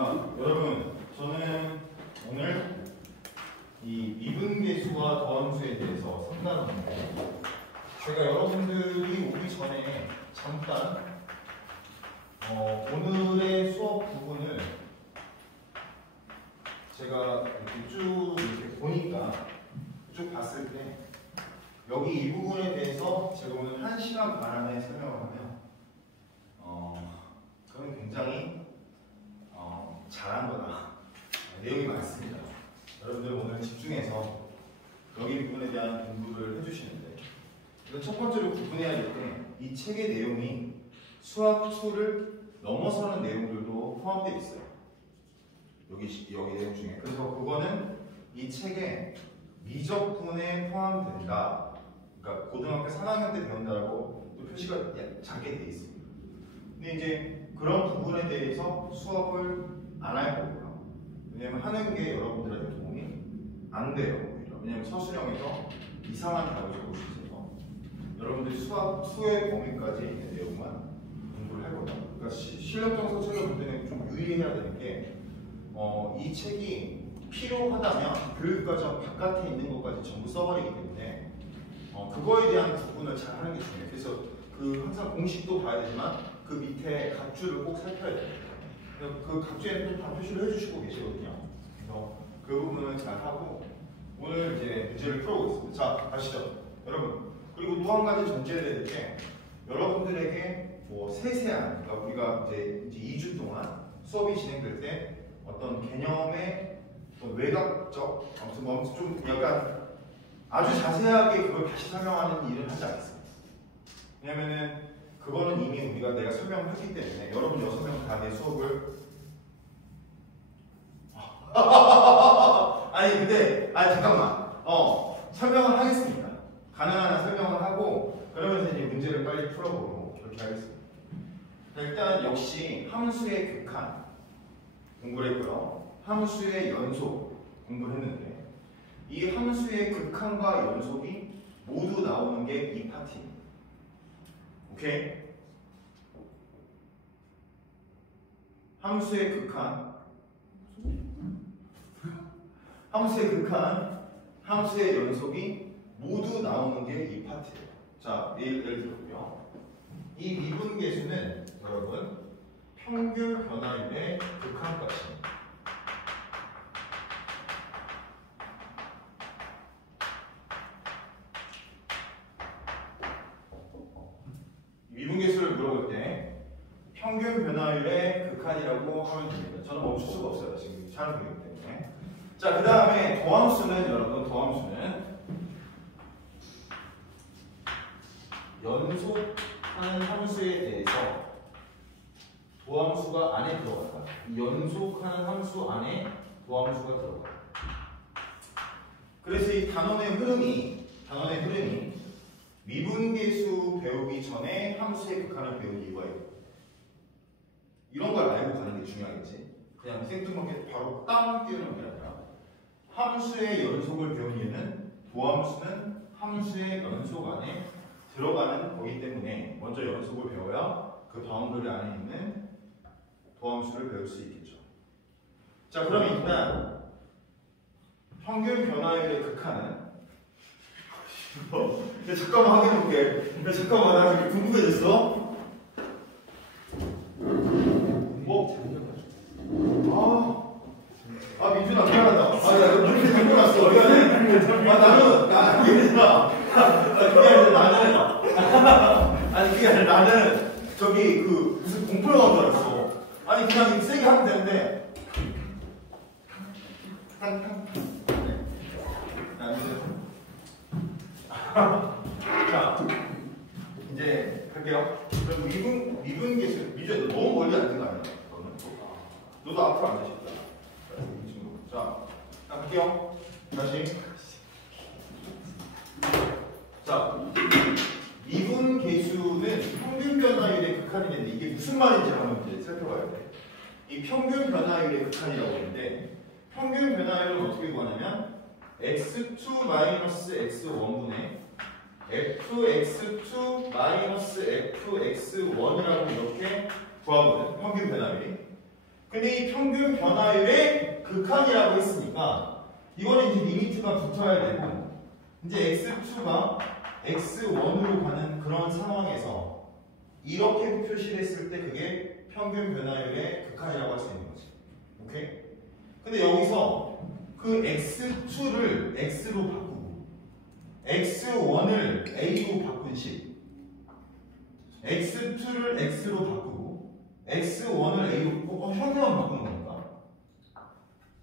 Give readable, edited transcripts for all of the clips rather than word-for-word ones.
자, 여러분, 저는 오늘 이 미분계수와 더함수에 대해서 상담하는데, 제가 여러분들이 오기 전에 잠깐 오늘의 수업 부분을 제가 이렇게 쭉 이렇게 보니까 쭉 봤을 때 여기 이 부분에 대해서 제가 오늘 1시간 반 안에 설명을 하면 그건 굉장히 잘한 거다. 내용이 많습니다. 여러분들 오늘 집중해서 여기 부분에 대한 공부를 해주시는데, 첫 번째로 구분해야 될 때 이 책의 내용이 수학 2를 넘어서는 내용들도 포함되어 있어요. 여기 내용 중에. 그래서 그거는 이 책의 미적분에 포함된다. 그러니까 고등학교 3학년 때 배운다고 또 표시가 작게 되어 있습니다. 근데 이제 그런 부분에 대해서 수업을 안 할 거고요. 왜냐면 하는 게 여러분들한테 도움이 안 돼요. 왜냐면 서술형에서 이상한 답을 적을 수 있어서 여러분들이 수학 2의 범위까지 있는 내용만 공부를 할 거다. 그러니까 실력정서 책을 볼 때는 좀 유의해야 되는 게 이 책이 필요하다면 교육과정 바깥에 있는 것까지 전부 써버리기 때문에 그거에 대한 구분을 잘 하는 게 중요해요. 그래서 항상 공식도 봐야 되지만 그 밑에 각주를 꼭 살펴야 돼요. 그 각주에는 다 표시를 해주시고 계시거든요. 그래서 그 부분을 잘 하고 오늘 이제 문제를 풀어보겠습니다. 자, 가시죠. 여러분, 그리고 또 한 가지 전제를 해야 될 게 여러분들에게 세세한, 그러니까 우리가 이제 2주 동안 수업이 진행될 때 어떤 개념의 외곽적, 아무튼 좀 약간 아주 자세하게 그걸 다시 설명하는 일은 하지 않겠습니다. 왜냐면은 그거는 이미 내가 설명을 했기 때문에 여러분 6명 다 내 수업을 잠깐만 설명을 하겠습니다. 가능한 한 설명을 하고 그러면서 이제 문제를 빨리 풀어보고 그렇게 하겠습니다. 일단 역시 함수의 극한 공부를 했고요. 함수의 연속 공부를 했는데 이 함수의 극한과 연속이 모두 나오는 게 이 파트입니다. 오케이? 함수의 극한, 함수의 연속이 모두 나오는 게 이 파트예요. 자, 예를 들고요. 이 미분계수는 여러분 평균 변화율의 극한값입니다. 미분계수를 물어볼 때 평균 변화율의 극한이라고 하면 됩니다. 저는 멈출 수가 없어요. 지금 촬영 중이기 때문에. 자, 그 다음에 더함수는 여러분, 더함수는 연속하는 함수에 대해서 더함수가 안에 들어간다. 연속하는 함수 안에 더함수가 들어간다. 그래서 이 단원의 흐름이 미분계수 배우기 전에 함수의 극한을 배운 이유가 있고, 이런 걸 알고 가는 게 중요하겠지. 그냥 생뚱맞게 바로 땅 띄우는 게 아니라 함수의 연속을 배운 이유는 도함수는 함수의 연속 안에 들어가는 거기 때문에 먼저 연속을 배워야 그 바운더리 안에 있는 도함수를 배울 수 있겠죠. 자, 그럼 일단 평균 변화율의 극한은 잠깐만 확인해볼게. 잠깐만, 나 지금 궁금해졌어. 민준아, 미안하다. 야, 너 이렇게 잘못 났어. 미안해. 그게 아니라 나는 저기 무슨 공포 영화인 줄 알았어. 아니, 그냥 세게 하면 되는데. 자, 이제 갈게요. 그럼 미분계수, 미준 너무 멀리 앉은 거 아니야? 너도 앞으로 앉으십시오. 자, 갈게요. 다시. 자, 미분계수는 평균 변화율의 극한이 되는데 이게 무슨 말인지 한번 이제 살펴봐야 돼. 이 평균 변화율의 극한이라고 하는데 평균 변화율은 어떻게 구하냐면 x2-x1분의 fx2-fx1이라고 이렇게 구하거든. 평균 변화율이. 근데 이 평균 변화율의 극한이라고 했으니까 이거는 이제 리미트가 붙어야 되고 이제 x2가 x1으로 가는 그런 상황에서 이렇게 표시를 했을 때 그게 평균 변화율의 극한이라고 할 수 있는 거지. 오케이? 근데 여기서 그 x2를 x로 바꾸고 x1을 a로 바꾼 식 x2를 x로 바꾸고 x1을 a로 형태만 바꾸는 거니까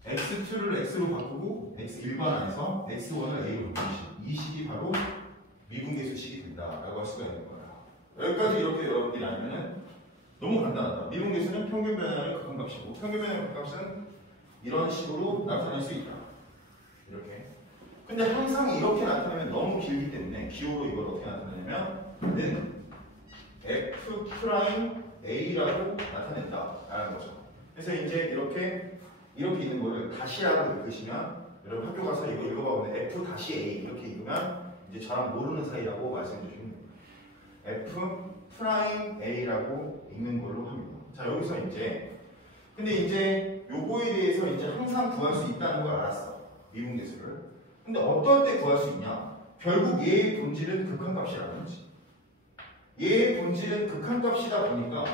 x2를 x로 바꾸고 x1번 안에서 x1을 a로 바꾸는 식 이 식이 바로 미분계수식이 된다라고 할 수가 있는 거야. 여기까지 이렇게 여러분들이 알면은 너무 간단하다. 미분계수는 평균 변화율의 극한값이고 평균 변화율의 극한값은 이런 식으로 나타낼 수 있다. 이렇게. 근데 항상 이렇게 나타내면 너무 길기 때문에 기호로 이걸 어떻게 나타내냐면 F'A라고 나타낸다라는 거죠. 그래서 이제 이렇게 있는 거를 다시라고 읽으시면 여러분 학교 가서 이거 읽어보면 F-A 이렇게 읽으면 이제 저랑 모르는 사이라고 말씀해 주시면 됩니다. F'A라고 읽는 걸로 합니다. 자, 여기서 근데 이제 요거에 대해서 이제 항상 구할 수 있다는 걸 알았어. 미분계수를. 근데 어떨 때 구할 수 있냐? 결국 얘의 본질은 극한값이라는 거지. 얘의 본질은 극한값이다 보니까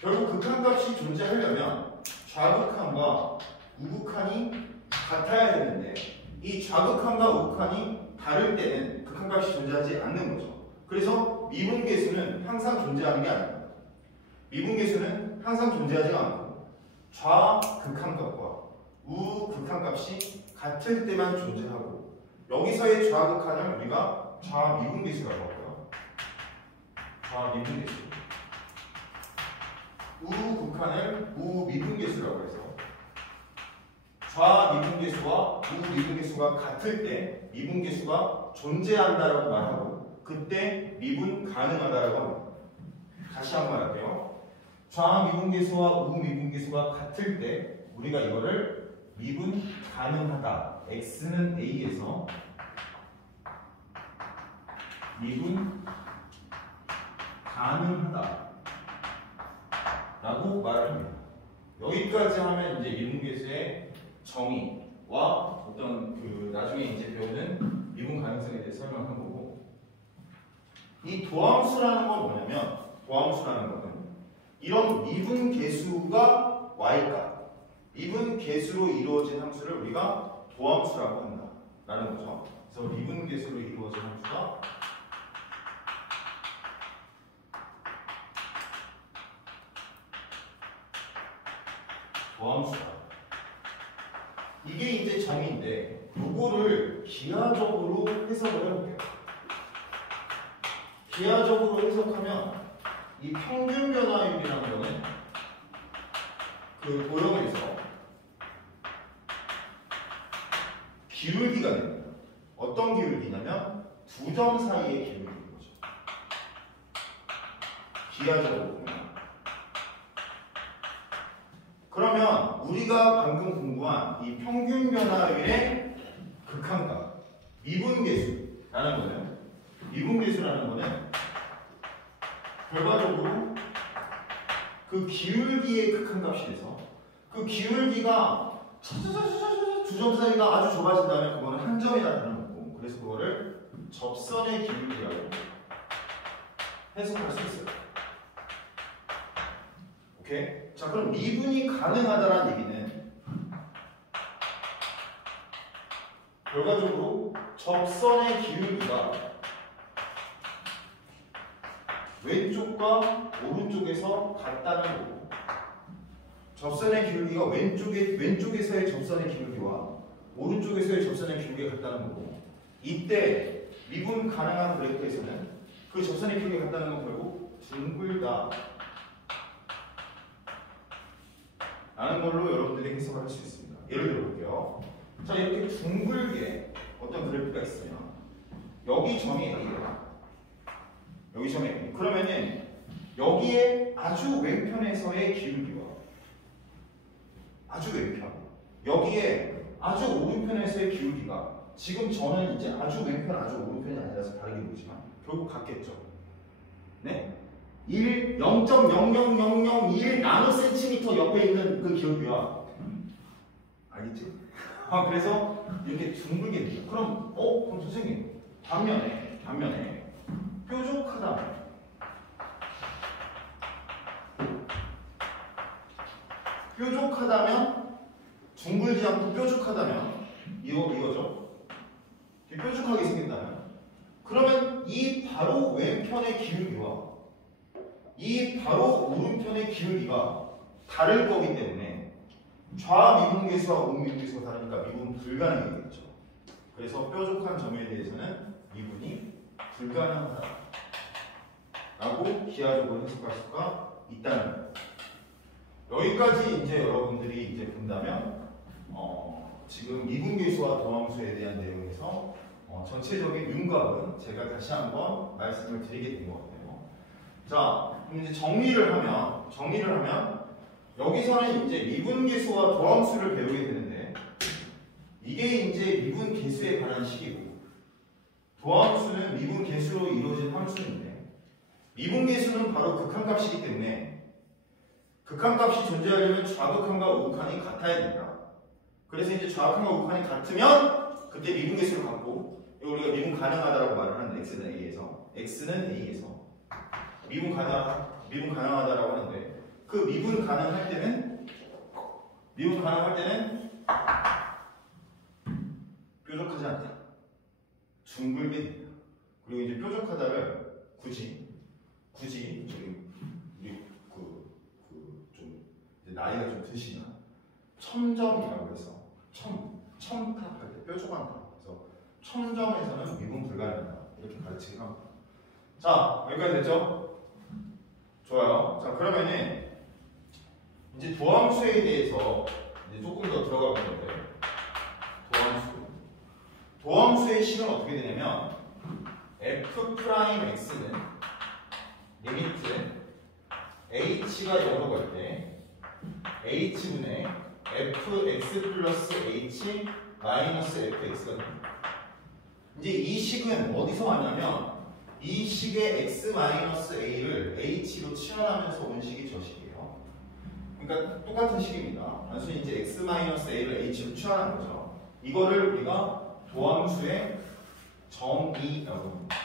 결국 극한값이 존재하려면 좌극한과 우극한이 같아야 되는데 이 좌극한과 우극한이 다를 때는 극한값이 존재하지 않는 거죠. 그래서 미분계수는 항상 존재하는 게 아닙니다. 미분계수는 항상 존재하지 않고 좌극한값과 우극한값이 같을 때만 존재하고 여기서의 좌극한을 우리가 좌미분계수라고 하고요. 좌미분계수. 우극한을 우미분계수라고 해서 좌미분계수와 우미분계수가 같을 때 미분계수가 존재한다라고 말하고 그때 미분 가능하다라고 합니다. 다시 한번 할게요. 좌미분계수와 우미분계수가 같을 때 우리가 이거를 미분 가능하다. x는 a에서 미분 가능하다 라고 말을 합니다. 여기까지 하면 이제 미분계수의 정의와 어떤 나중에 이제 배우는 미분 가능성에 대해 설명한 거고 이 도함수라는 건 뭐냐면 도함수라는 거는 이런 미분계수가 y값 미분계수로 이루어진 함수를 우리가 도함수라고 한다라는 거죠. 그래서 미분계수로 이루어진 함수가 도함수다. 이게 이제 정의인데 요거를 기하적으로 해석을 해볼게요. 기하적으로 해석하면 이 평균 변화율이라는 거는 그 도형에서 기울기가 됩니다. 어떤 기울기냐면 두 점 사이의 기울기인 거죠. 기하적으로 보면. 그러면 우리가 방금 공부한 이 평균 변화율의 극한값, 미분계수라는 거는 결과적으로 그 기울기의 극한값이 돼서 그 기울기가 두 점 사이가 아주 좁아진다면 그거는 한 점이 나타나는 거고 그래서 그거를 접선의 기울기라고 해석할 수 있어요. 오케이? 자, 그럼 미분이 가능하다는 얘기는 결과적으로 접선의 기울기가 왼쪽과 오른쪽에서 같다는 거고 접선의 기울기가 왼쪽에서의 접선의 기울기와 오른쪽에서의 접선의 기울기가 같다는 거고 이때 미분 가능한 그래프에서는 그 접선의 기울기가 같다는 건 결국 둥글다 라는 걸로 여러분들이 해석을 할 수 있습니다. 예를 들어 볼게요. 자, 이렇게 둥글게 어떤 그래프가 있으면 여기 점이 A예요. 여기 점이 A. 그러면은 여기에 아주 왼편에서의 기울기와 아주 왼편 여기에 아주 오른편에서의 기울기가 지금 저는 이제 아주 왼편 아주 오른편이 아니라서 다르게 보이지만 결국 같겠죠. 네? 0.00001 나노센티미터 옆에 있는 그 기울기와 알겠지? 그래서 이렇게 둥글게 돼요. 그럼 선생님 반면에 뾰족하다면 둥글지 않고 뾰족하다면 이거죠. 뾰족하게 생긴다면 그러면 이 바로 왼편의 기울기와 이 바로 오른편의 기울기가 다를 거기 때문에 좌미분계수와 우미분계수가 다르니까 미분 불가능이겠죠. 그래서 뾰족한 점에 대해서는 미분이 불가능하다라고 기하적으로 해석할 수가 있다는 거예요. 여기까지 이제 여러분들이 이제 본다면 지금 미분계수와 도함수에 대한 내용에서 전체적인 윤곽은 제가 다시 한번 말씀을 드리게 된 것 같아요. 자, 그럼 이제 정리를 하면 여기서는 이제 미분계수와 도함수를 배우게 되는데 이게 이제 미분계수에 관한 식이고 도함수는 미분계수로 이루어진 함수인데 미분계수는 바로 극한값이기 때문에 극한값이 존재하려면 좌극한과 우극한이 같아야 된다. 그래서 이제 좌극한과 우극한이 같으면 그때 미분계수를 갖고 우리가 미분 가능하다라고 말을 하는데 x는 a에서 미분 가능하다라고 하는데 그 미분 가능할 때는 뾰족하지 않다. 둥글게 된다. 그리고 이제 뾰족하다를 굳이 지금 우리 좀 나이가 좀 드시면 첨점이라고 해서 첨탑 할 때 뾰족한 탑. 그래서 첨점에서는 미분 불가능하다. 이렇게 가르치긴 합니다. 자, 여기까지 됐죠? 좋아요. 자, 그러면은 이제 도함수에 대해서 이제 조금 더 들어가 보는데 도함수의 식은 어떻게 되냐면 f'x는 리미트 h가 0으로 갈 때 h분의 fx 플러스 h 마이너스 fx가 됩니다. 이제 이 식은 어디서 왔냐면 이 식의 x 마이너스 a를 h로 치환하면서 온 식이 저 식이에요. 그러니까 똑같은 식입니다. 단순히 이제 x 마이너스 a를 h로 치환한 거죠. 이거를 우리가 도함수의 정의라고 합니다.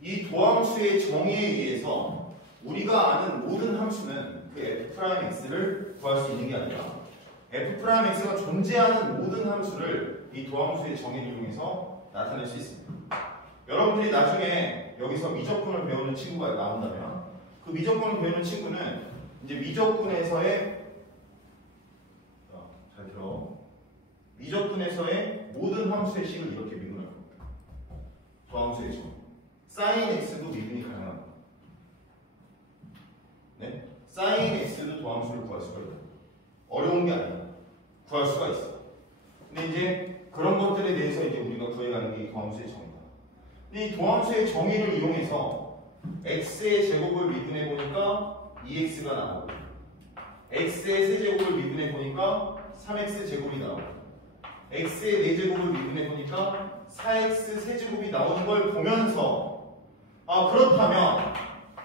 이 도함수의 정의에 의해서 우리가 아는 모든 함수는 그 f'x를 구할 수 있는 게 아니라 f'x가 존재하는 모든 함수를 이 도함수의 정의를 이용해서 나타낼 수 있습니다. 여러분들이 나중에 여기서 미적분을 배우는 친구가 나온다면 그 미적분을 배우는 친구는 이제 미적분에서의 모든 함수의 식을 이렇게 미분할 겁니다. 도함수의 정의. sin x도 미분이 가능합니다. 네? sin x도 도함수를 구할 수가 있다. 어려운 게 아니야. 구할 수가 있어. 근데 이제 그런 것들에 대해서 이제 우리가 구해가는 게 도함수의 정의다. 근데 이 도함수의 정의를 이용해서 x의 제곱을 미분해 보니까 2x가 나오고 x의 세제곱을 미분해 보니까 3x 제곱이 나오고 x의 4제곱을 미분해 보니까 4x 세제곱이 나오는 걸 보면서 그렇다면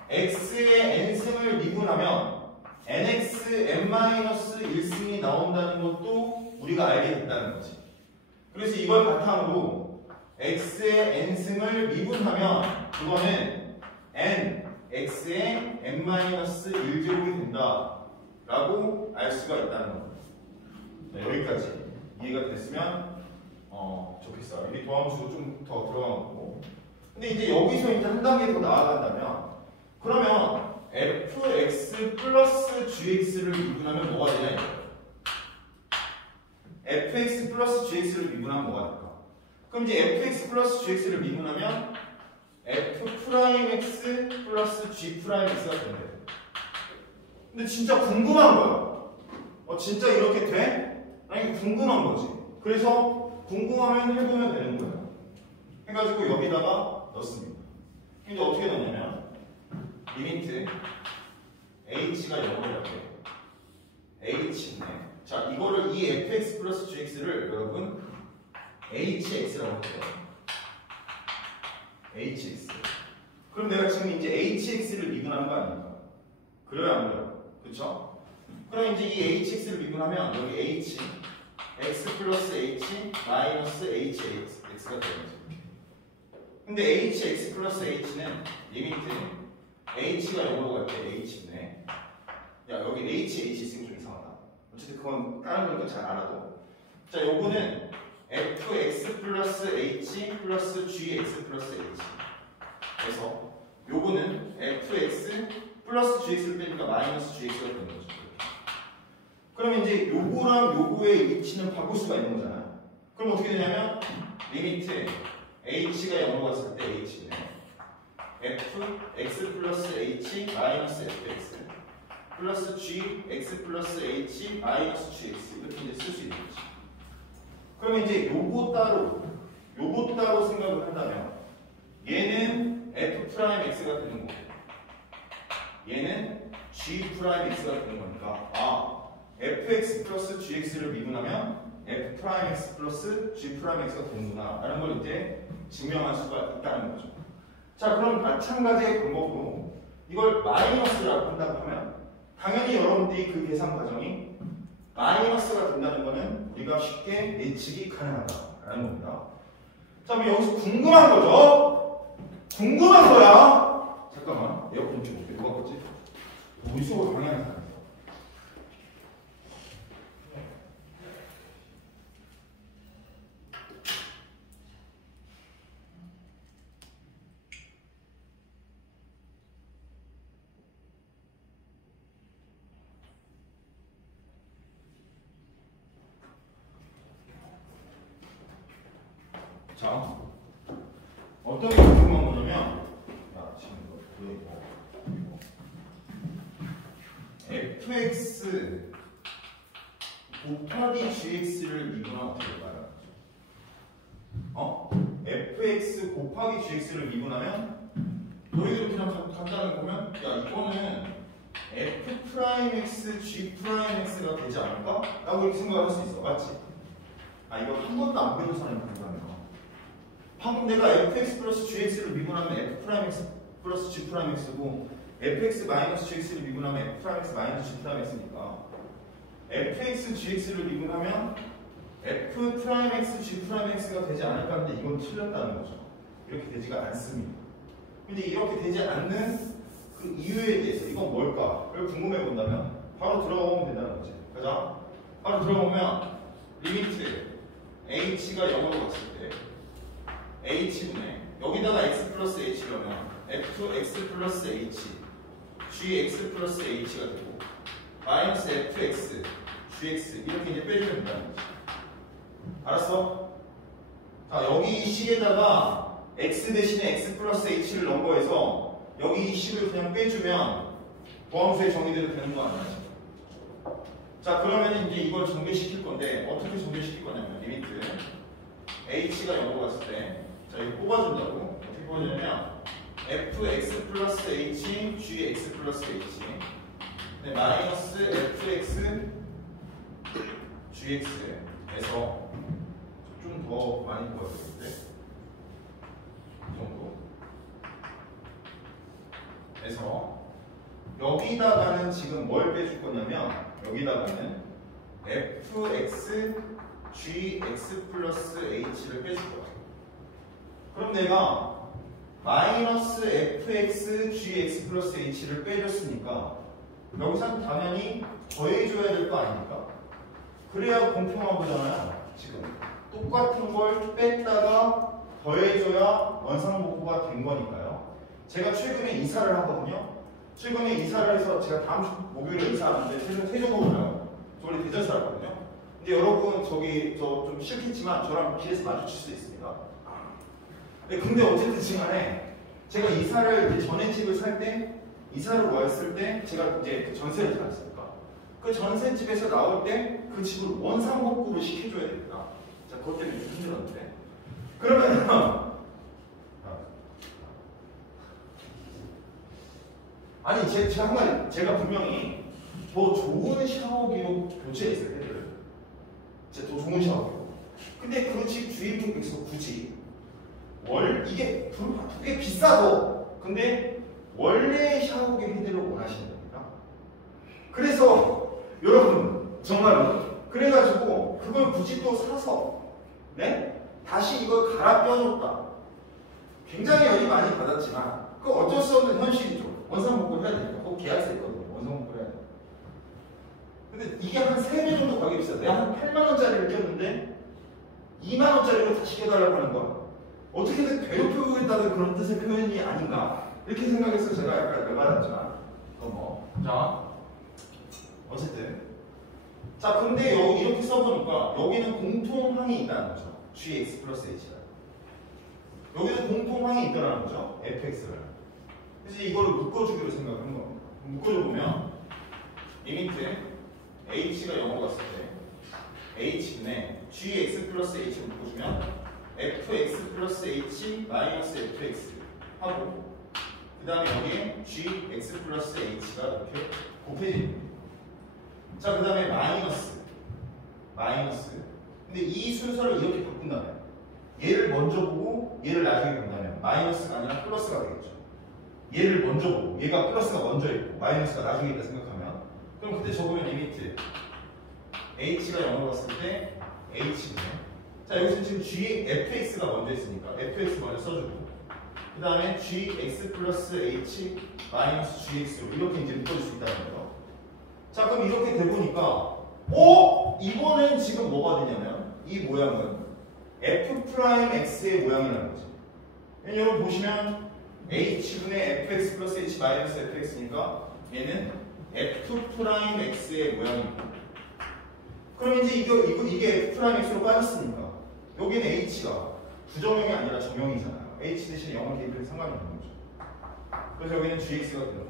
x의 n승을 미분하면 nx n-1승이 나온다는 것도 우리가 알게 됐다는 거지. 그래서 이걸 바탕으로 x의 n승을 미분하면 그거는 x의 n-1제곱이 된다 라고 알 수가 있다는 겁니다. 네, 여기까지 이해가 됐으면 좋겠어요. 이게 도함수 좀 더 들어가고. 근데 이제 여기서 이제 한 단계 더 나아간다면 그러면 fx 플러스 gx를 미분하면 뭐가 되냐 이거예요. fx 플러스 gx를 미분하면 뭐가 될까? 그럼 이제 fx 플러스 gx를 미분하면 f'x 플러스 g'x가 된대요. 근데 진짜 궁금한 거야. 진짜 이렇게 돼? 아니 궁금한 거지. 그래서 궁금하면 해보면 되는 거예요. 해가지고 여기다가 넣습니다. 이제 어떻게 넣냐면 리미트 h가 0으로 갈게요. h네. 자, 이거를 이 fx 플러스 gx를 여러분 hx라고 할게요. hx. 그럼 내가 지금 이제 hx를 미분하는 거 아닙니까? 그래요, 안 그래요? 그쵸? 그럼 이제 이 hx를 미분하면 여기 h, x 플러스 h 마이너스 hx가 되는 거죠. 근데 hx 플러스 h는 리미트 h가 0으로 갈 때 h네. 야, 여기 h 있으면 좀 이상하다. 어쨌든 그건 다른 거니까 잘 알아도. 자, 요거는 fx 플러스 h 플러스 gx 플러스 h. 그래서 요거는 fx 플러스 gx를 빼니까 마이너스 gx가 되는 거죠. 그럼 이제 요거랑 요거의 위치는 바꿀 수가 있는 거잖아요. 그럼 어떻게 되냐면 리미트 h가 0으로 갔을 때 h는 fx 플러스 h 마이너스 fx 플러스 gx 플러스 h 마이너스 gx 이렇게 이제 쓸 수 있는 거지. 그럼 이제 요거 따로 생각을 한다면 얘는 f 프라임 x가 되는 거고 얘는 g 프라임 x가 되는 거니까 fx 플러스 gx를 미분하면 f 프라임 x 플러스 g 프라임 x가 되는구나 라는 걸 이제 증명할 수가 있다는 거죠. 자, 그럼 마찬가지의 방법으로 이걸 마이너스라고 한다고 하면 당연히 여러분들이 그 계산 과정이 마이너스가 된다는 거는 우리가 쉽게 예측이 가능하다라는 겁니다. 자, 그럼 여기서 궁금한 거죠? 궁금한 거야. 잠깐만, 에어컨 좀 볼게. 누가 껐지? 우리 수업 방향이 다르네. 자, 어떤 게 궁금한 거냐면, 지금 이거 fx 곱하기 gx를 미분하면 어떻게 될까요? fx 곱하기 gx를 미분하면 너희들 그냥 간단하게 보면 야, 이거는 f 프라임 x g 프라임 x가 되지 않을까? 라고 이렇게 생각할 수 있어. 맞지? 이거 한 번도 안 배운 사람이 간단해요. 방금 내가 fx 플러스 gx를 미분하면 f 프라임 x 플러스 g 프라임 x고 fx 마이너스 gx를 미분하면 f 프라임 x 마이너스 g 프라임 x니까 fx gx를 미분하면 f 프라임 x g 프라임 x가 되지 않을까 하는데 이건 틀렸다는 거죠. 이렇게 되지가 않습니다. 근데 이렇게 되지 않는 그 이유에 대해서 이건 뭘까를 궁금해 본다면 바로 들어가보면 된다는 거지. 가자. 바로 들어보면 리미트 h가 0으로 갔을 때 h분의 여기다가 x 플러스 h라면 fx 플러스 h gx 플러스 h가 되고 마이너스 fx gx 이렇게 이제 빼주면 된다는 거지. 알았어? 자, 여기 이 식에다가 x 대신에 x 플러스 h를 넣은 거에서 여기 이 식을 그냥 빼주면 보함수의 정의대로 되는 거 아니야? 자, 그러면 이제 이걸 전개시킬 건데 어떻게 전개시킬 거냐면 리미트 h가 0으로 갔을 때 자, 이거 뽑아준다고 어떻게 뽑아주냐면 fx 플러스 h gx 플러스 h 네, 마이너스 fx gx에서 좀 더 많이 뽑아야 되겠는데 이 정도 에서 여기다가는 지금 뭘 빼줄 거냐면 여기다가는 fx gx 플러스 h를 빼줄 거야. 그럼 내가 마이너스 fx gx 플러스 h를 빼줬으니까 여기서 당연히 더해줘야 될 거 아닙니까? 그래야 공평한 거잖아요. 지금 똑같은 걸 뺐다가 더해줘야 원상복구가 된 거니까요. 제가 최근에 이사를 하거든요. 최근에 이사를 해서 제가 다음 주 목요일에 이사하는데 세종으로 가요. 저 원래 대전 살거든요. 근데 여러분 저기 저 좀 싫겠지만 저랑 길에서 마주칠 수 있습니다. 근데 어쨌든 지간에 제가 이사를 이제 전에 집을 살 때 이사를 왔을 때 제가 이제 전세를 살았으니까 그 전세집에서 나올 때 그 집을 원상복구를 시켜줘야 됩니다. 자, 그것 때문에 좀 힘들었는데 그러면 아니 제가 한 가지 제가 분명히 더 좋은 샤워기로 교체했어요. 애들을 진짜 더 좋은 샤워기로. 근데 그 집 주인분께서 굳이 이게 되게 비싸도 근데 원래 샤오게 헤드를 원하시는 겁니다. 그래서 여러분 정말로 그래가지고 그걸 굳이 또 사서 네? 다시 이걸 갈아 껴줬다. 굉장히 열이 많이 받았지만 그 어쩔 수 없는 현실이죠. 원상복구를 해야 되니까. 꼭 계약서 있거든요. 원상복구를 해야 돼. 근데 이게 한 3배 정도 가격이 비싸. 내가 한 8만원짜리를 꼈는데 2만원짜리로 다시 껴달라고 하는 거야. 어떻게든 괴롭혀보겠다는 그런 뜻의 표현이 아닌가 이렇게 생각해서 제가 약간 열받았지만 자 어쨌든 자 근데 여기 이렇게 써보니까 여기는 공통항이 있다는 거죠. gx 플러스 h가 여기는 공통항이 있다는 거죠. fx가. 그래서 이거를 묶어주기로 생각한 겁니다. 묶어줘보면 리미트 h가 0으로 갔을 때 h분의 gx 플러스 h를 묶어주면 fx 플러스 h 마이너스 fx 하고 그 다음에 여기에 gx 플러스 h가 이렇게 곱해집니다. 자, 그 다음에 마이너스 근데 이 순서를 이렇게 바꾼다면 얘를 먼저 보고 얘를 나중에 본다면 마이너스가 아니라 플러스가 되겠죠. 얘를 먼저 보고 얘가 플러스가 먼저 있고 마이너스가 나중에 있다 생각하면 그럼 그때 적으면 리미트 h가 0으로 갔을 때 h분의 자 여기서 지금 fx가 먼저 있으니까 fx 먼저 써주고 그 다음에 gx 플러스 h 마이너스 gx로 이렇게 이제 묶어줄 수 있다는 거죠. 자 그럼 이렇게 돼보니까 이거는 지금 뭐가 되냐면 이 모양은 f'x의 모양이라는 거죠. 여러분 보시면 h분의 fx 플러스 h 마이너스 fx니까 얘는 f'x의 모양이고 그럼 이제 이게 f'x로 빠졌으니까 여기는 h가 부정형이 아니라 정형이잖아요. h 대신에 0을 대입해서 상관이 없는 거죠. 그래서 여기는 gx가 되는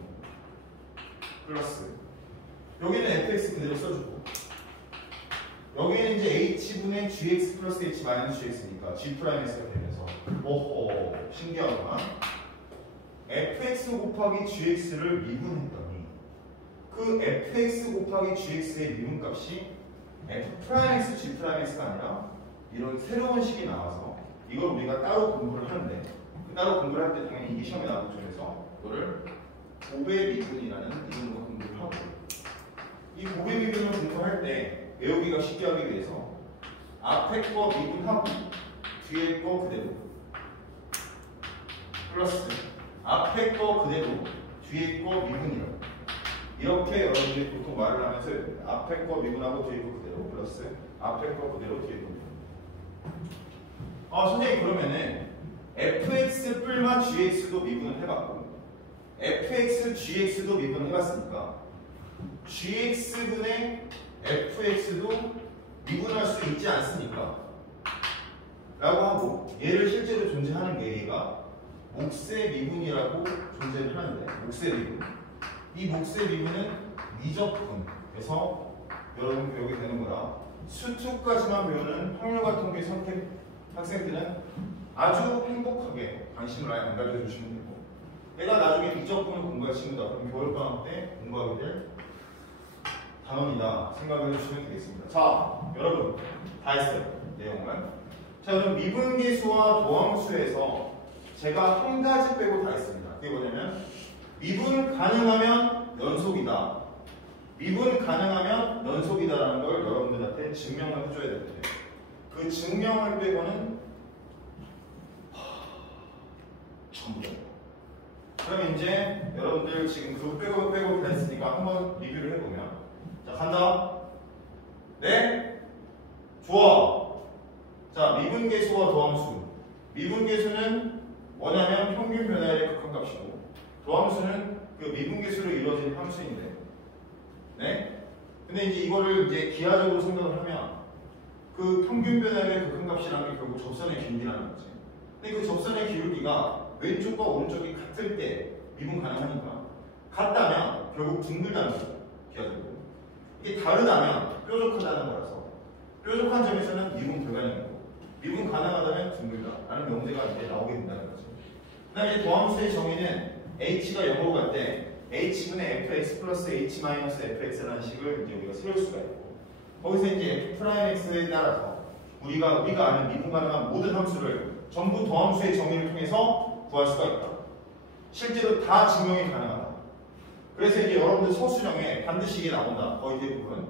플러스 여기는 fx 그대로 써주고 여기는 이제 h분의 gx 플러스 h 마이너스 gx니까 g'x가 되면서 신기하구나. fx 곱하기 gx를 미분했더니 그 fx 곱하기 gx의 미분값이 f'x, g'x가 아니라 이런 새로운 식이 나와서 이걸 우리가 따로 공부를 하는데 그 따로 공부를 할 때 당연히 이게 시험에 나오고 중에서 이거를 고배 미분이라는 이름으로 공부를 하고 이 고배 미분을 공부할 때 외우기가 쉽게 하기 위해서 앞에 거 미분하고 뒤에 거 그대로 플러스 앞에 거 그대로 뒤에 거 미분이라고 이렇게 여러분들이 보통 말을 하면서 앞에 거 미분하고 뒤에 거 그대로 플러스 앞에 거 그대로 뒤에 거 미분. 선생님 그러면은 fx 뿔마 gx도 미분을 해봤고 fx, gx도 미분을 해봤으니까 gx분의 fx도 미분할 수 있지 않습니까? 라고 하고 얘를 실제로 존재하는 게 얘가 몫의 미분이라고 존재를 하는데 몫의 미분 이 몫의 미분은 미적분 그래서 여러분 배우게 되는 거라 수투까지만 배우는 확률과 통계 선택 학생들은 아주 행복하게 관심을 아예 안 가져주시면 되고 내가 나중에 미적분을 공부할 친구다 그럼 겨울방학 때 공부하게 될 단원이다 생각을 해주시면 되겠습니다. 자 여러분 다 했어요 내용은. 자 그럼 미분계수와 도함수에서 제가 한 가지 빼고 다 했습니다. 그게 뭐냐면 미분 가능하면 연속이다. 미분 가능하면 연속이다라는 걸 여러분들한테 증명을 해줘야 되는데 그 증명을 빼고는 전부. 그럼 이제 여러분들 지금 그거 빼고 다 했으니까 한번 리뷰를 해보면 자 간다. 네? 좋아. 자 미분계수와 도함수. 미분계수는 뭐냐면 평균 변화율의 극한값이고 도함수는 그 미분계수로 이루어진 함수인데 네? 근데 이제 이거를 이제 기하적으로 생각을 하면 그 평균 변화율의 극한값이라는 게 결국 접선의 기울기라는 거지. 근데 그 접선의 기울기가 왼쪽과 오른쪽이 같을 때 미분 가능하니까 같다면 결국 둥글다는 거죠. 기하적으로. 이게 다르다면 뾰족하다는 거라서 뾰족한 점에서는 미분 불가능이고 미분 가능하다면 둥글다 라는 명제가 이제 나오게 된다는 거죠. 그 다음에 도함수의 정의는 h가 0으로 갈 때 h분의 fx 플러스 h 마이너스 fx라는 식을 이제 우리가 세울 수가 있고 거기서 이제 f'x에 따라서 우리가 아는 미분 가능한 모든 함수를 전부 도함수의 정의를 통해서 구할 수가 있다. 실제로 다 증명이 가능하다. 그래서 이제 여러분들 서술형에 반드시 이게 나온다. 거의 대부분.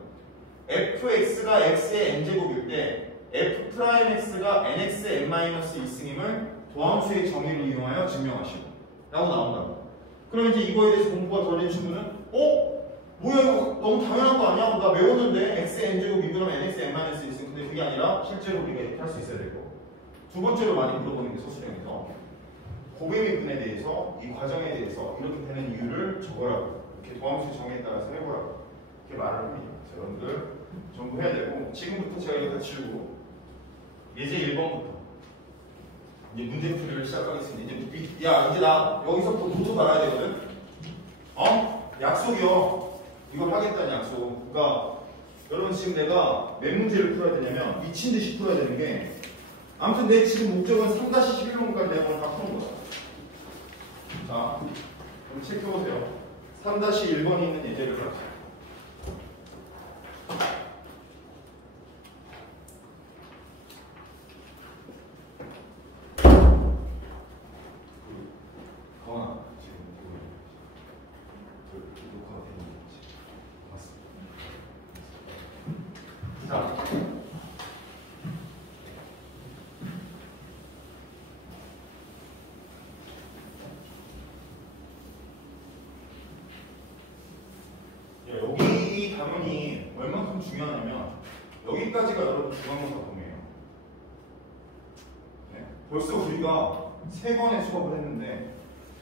fx가 x의 n제곱일 때 f'x가 nx의 n-2승임을 도함수의 정의를 이용하여 증명하시고 라고 나온다고. 그럼 이제 이거에 대해서 공부가 덜 된 친구는 뭐야 이거 너무 당연한 거 아니야? 나 외웠는데 x의 n제곱 이그러면 nx의 n-2승. 근데 그게 아니라 실제로 우리가 이렇게 할 수 있어야 되고, 두 번째로 많이 물어보는 게 서술형에서 곱셈미분에 대해서 이 과정에 대해서 이렇게 되는 이유를 적어라고, 이렇게 도함수의 정의에 따라서 해보라고 이렇게 말을 합니다. 그래서 여러분들 전부 해야 되고, 지금부터 제가 이거 다 치우고 예제 1번부터 이제 문제풀이를 시작하겠습니다. 이제 나 여기서부터 노트 받아야 되거든. 약속이요. 이걸 하겠다는 약속. 그러니까 여러분 지금 내가 몇 문제를 풀어야 되냐면 미친 듯이 풀어야 되는 게, 아무튼 내 지금 목적은 3-11번까지 내가 오늘 다 푸는 거다. 자, 그럼 체크해보세요. 3-1번이 있는 예제를 봐주세요. 여기 이 단원이 얼만큼 중요하냐면 여기까지가 여러분 중간고사 범위예요. 네? 벌써 우리가 3번의 수업을 했는데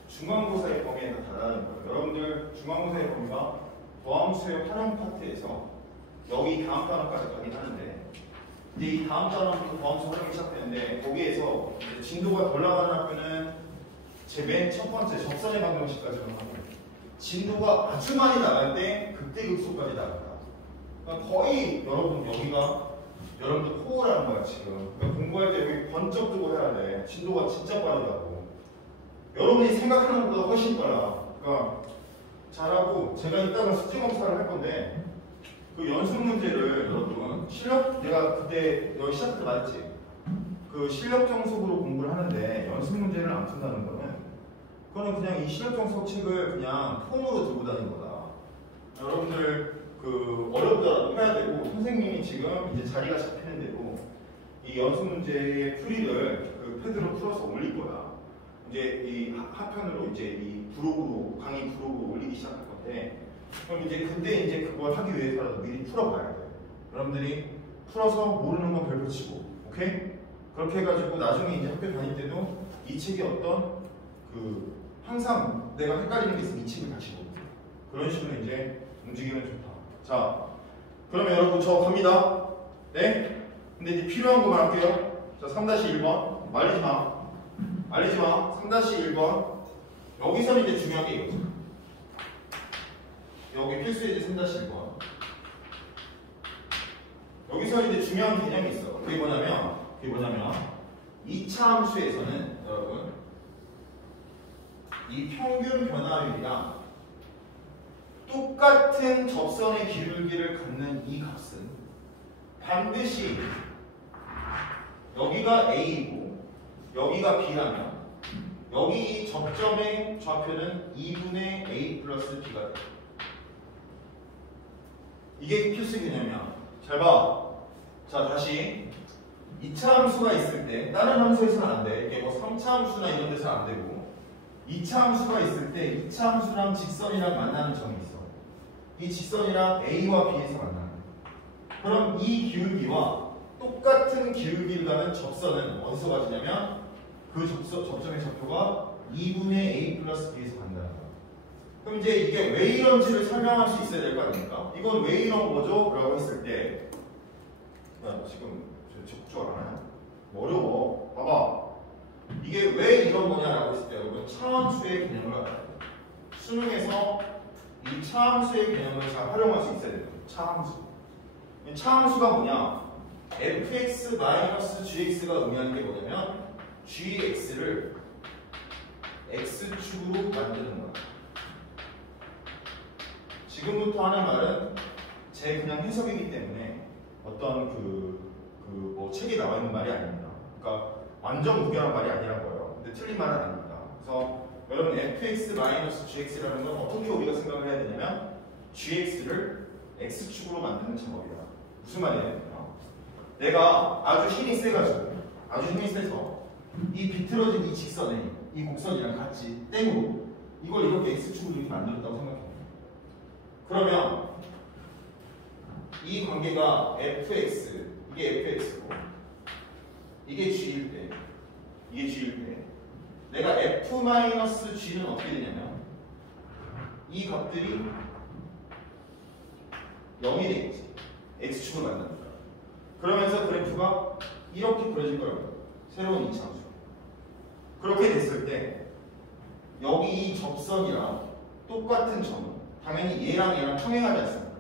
중간고사의 범위에 다 달하는 거예요. 여러분들 중간고사의 범위가 도함수의 활용 파트에서 여기 다음 단원까지 가긴 하는데, 이제 이 다음 단원부터 도함수 활용이 시작되는데, 거기에서 이제 진도가 덜 나가는 학교는 제 맨 첫 번째 접선의 방정식까지만 하고, 진도가 아주 많이 나갈 때 극대극소까지 나간다. 그러니까 거의 여러분 여기가 여러분들 코어라는 거야 지금. 그러니까 공부할 때 여기 번쩍 뜨고 해야 돼. 진도가 진짜 빠르다고. 여러분이 생각하는 것보다 훨씬 빨라. 그러니까 잘하고, 제가 이따가 숙제 검사를 할 건데 그 연습 문제를 여러분 내가 그때 여기 시작 때 말했지. 그 실력 정석으로 공부를 하는데 연습 문제를 안 푼다는 거는, 그거는 그냥 이 실력 정석 책을 그냥 폼으로 들고 다니는 거다. 여러분들 그 어렵더라도 해야 되고, 선생님이 지금 이제 자리가 잡히는 대로 이 연습 문제의 풀이를 그 패드로 풀어서 올릴 거야. 이제 이 하편으로 이제 이 브로그로, 강의 브로그로 올리기 시작할 건데, 그럼 이제 그때 이제 그걸 하기 위해서라도 미리 풀어봐야 돼. 여러분들이 풀어서 모르는 건 별표 치고, 오케이? 그렇게 해가지고 나중에 이제 학교 다닐 때도 이 책이 어떤 그 항상 내가 헷갈리는 게 있으면 이 책을 다시 보고, 그런 식으로 이제 움직이면 좋다. 자, 그러면 여러분 저 갑니다. 네? 근데 이제 필요한 거만 할게요. 자, 3-1번 말리지 마. 3-1번. 여기서는 이제 중요한 게 이거죠. 여기 필수 예제 3-1번. 여기서 이제 중요한 개념이 있어. 그게 뭐냐면 2차 함수에서는 여러분 이 평균 변화율이랑 똑같은 접선의 기울기를 갖는 이 값은 반드시 여기가 A이고 여기가 B라면 여기 이 접점의 좌표는 2분의 A 플러스 B가 돼. 이게 필수 개념이야. 잘 봐. 자, 다시 2차 함수가 있을 때 다른 함수에서는 안 돼. 이게 뭐 3차 함수나 이런 데서는 안 되고, 2차 함수가 있을 때 2차 함수랑 직선이랑 만나는 점이 있어. 이 직선이랑 A와 B에서 만나는 거야. 그럼 이 기울기와 똑같은 기울기를 가는 접선은 어디서 가지냐면 그 접점의 좌표가 2분의 A 플러스 B에서 간다는 거야. 그럼 이제 이게 왜 이런지를 설명할 수 있어야 될 거 아닙니까? 이건 왜 이런 거죠? 라고 했을 때, 야, 지금 적극적으로 안 하냐? 어려워. 봐봐. 이게 왜 이런 거냐라고 했을 때 여러분 차함수의 개념을 알아야 돼. 수능에서 이 차함수의 개념을 잘 활용할 수 있어야 돼요. 차함수. 차함수가 뭐냐? fx-gx가 의미하는 게 뭐냐면 gx를 x축으로 만드는 거야. 지금부터 하는 말은 제 그냥 해석이기 때문에 어떤 뭐 책에 나와 있는 말이 아닙니다. 그러니까 완전 무결한 말이 아니란 거예요. 근데 틀린 말은 아닙니다. 그래서 여러분 fx-gx라는 건 어떻게 우리가 생각을 해야 되냐면 gx를 x축으로 만드는 작업이다. 무슨 말이냐면요. 내가 아주 힘이 세가지고 아주 힘이 세서 이 비틀어진 이 직선에 이 곡선이랑 같이 땡으로 이걸 이렇게 x축으로 이렇게 만들었다고 생각해요. 그러면 이 관계가 fx, 이게 fx고 이게 g일 때 내가 f-g는 어떻게 되냐면 이 값들이 0이 되겠지. x축을 만든다. 그러면서 그래프가 이렇게 그려질 거라고요. 새로운 이차함수. 그렇게 됐을 때 여기 이 접선이랑 똑같은 점은 당연히 얘랑 평행하지 않습니까?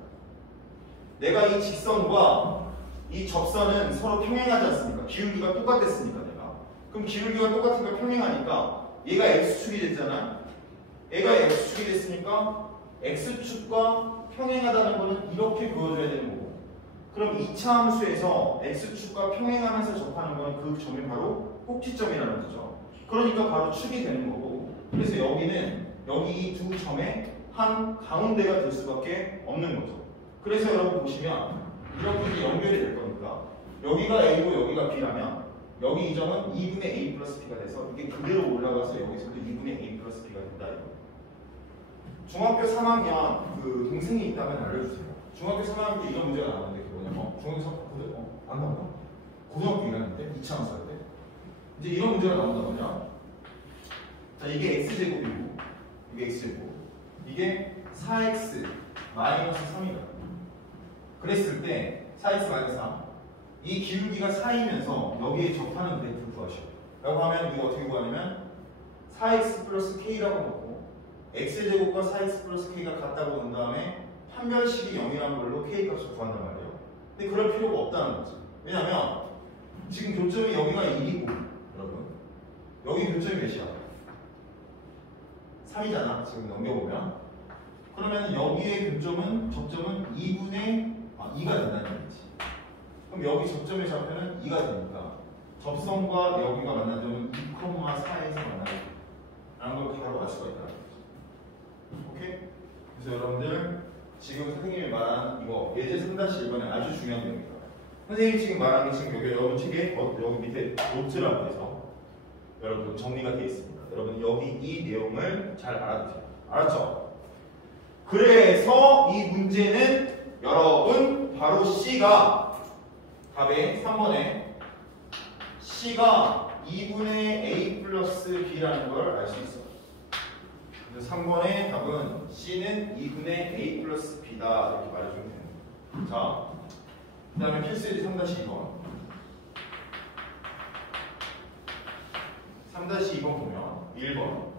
내가 이 직선과 이 접선은 서로 평행하지 않습니까? 기울기가 똑같았으니까 내가. 그럼 기울기가 똑같으니까 평행하니까 얘가 x축이 됐잖아. 얘가 x축이 됐으니까 x축과 평행하다는 거는 이렇게 그어줘야 되는 거고. 그럼 2차 함수에서 x축과 평행하면서 접하는 거는 그 점이 바로 꼭지점이라는 거죠. 그러니까 바로 축이 되는 거고. 그래서 여기는 여기 이 두 점의 한 가운데가 될 수밖에 없는 거죠. 그래서 여러분 보시면 이렇게 이제 연결이 될 거니까 여기가 A고 여기가 B라면 여기 이 점은 2분의 A 플러스 B가 돼서 이게 그대로 올라가서 여기서도 2분의 A 플러스 B가 된다 이거. 중학교 3학년 그 동생이 있다면 알려주세요. 중학교 3학년 때 이런 문제가 나왔는데 그거냐? 중학교 3학년 안 나왔나? 고등학교 1학년 때 2차 함수 할 때 이제 이런 문제가 나온다면요. 자 이게 x제곱이고 이게 x제곱 이게 4x 마이너스 3이다. 그랬을 때 4x 마이너스 3 이 기울기가 4이면서 여기에 접하는 그래프를 구하시오. 라고 하면 이거 어떻게 구하냐면 4x 플러스 k라고 놓고 x제곱과 4x 플러스 k가 같다고 놓은 다음에 판별식이 0이라는 걸로 k 값을 구한단 말이에요. 근데 그럴 필요가 없다는 거지. 왜냐면 지금 교점이 여기가 1이고 여러분 여기 교점이 몇이야? 3이잖아. 지금 넘겨보면 그러면 여기의 교점은 접점은 2가 된다는 얘기지. 그럼 여기 접점의 좌표는 2가 되니까 접선과 여기가 만난 점은 2,4에서 만나는 걸 바로 알 수가 있다는 거죠. 오케이? 그래서 여러분들 지금 선생님이 말한 이거 예제 3-1번에 아주 중요한 내용입니다. 선생님이 지금 말한 게 지금 여기 여러분 책에 여기 밑에 노트라고 해서 여러분 정리가 되어 있습니다. 여러분 여기 이 내용을 잘 알아두세요. 알았죠? 그래서 이 문제는 여러분 바로 C가 답에 3번에 C가 2분의 A 플러스 B라는 걸 알 수 있어. 그래서 3번의 답은 C는 2분의 A 플러스 B다 이렇게 말해주면 됩니다. 자, 그 다음에 필수예제 3-2번 3-2번 보면 1번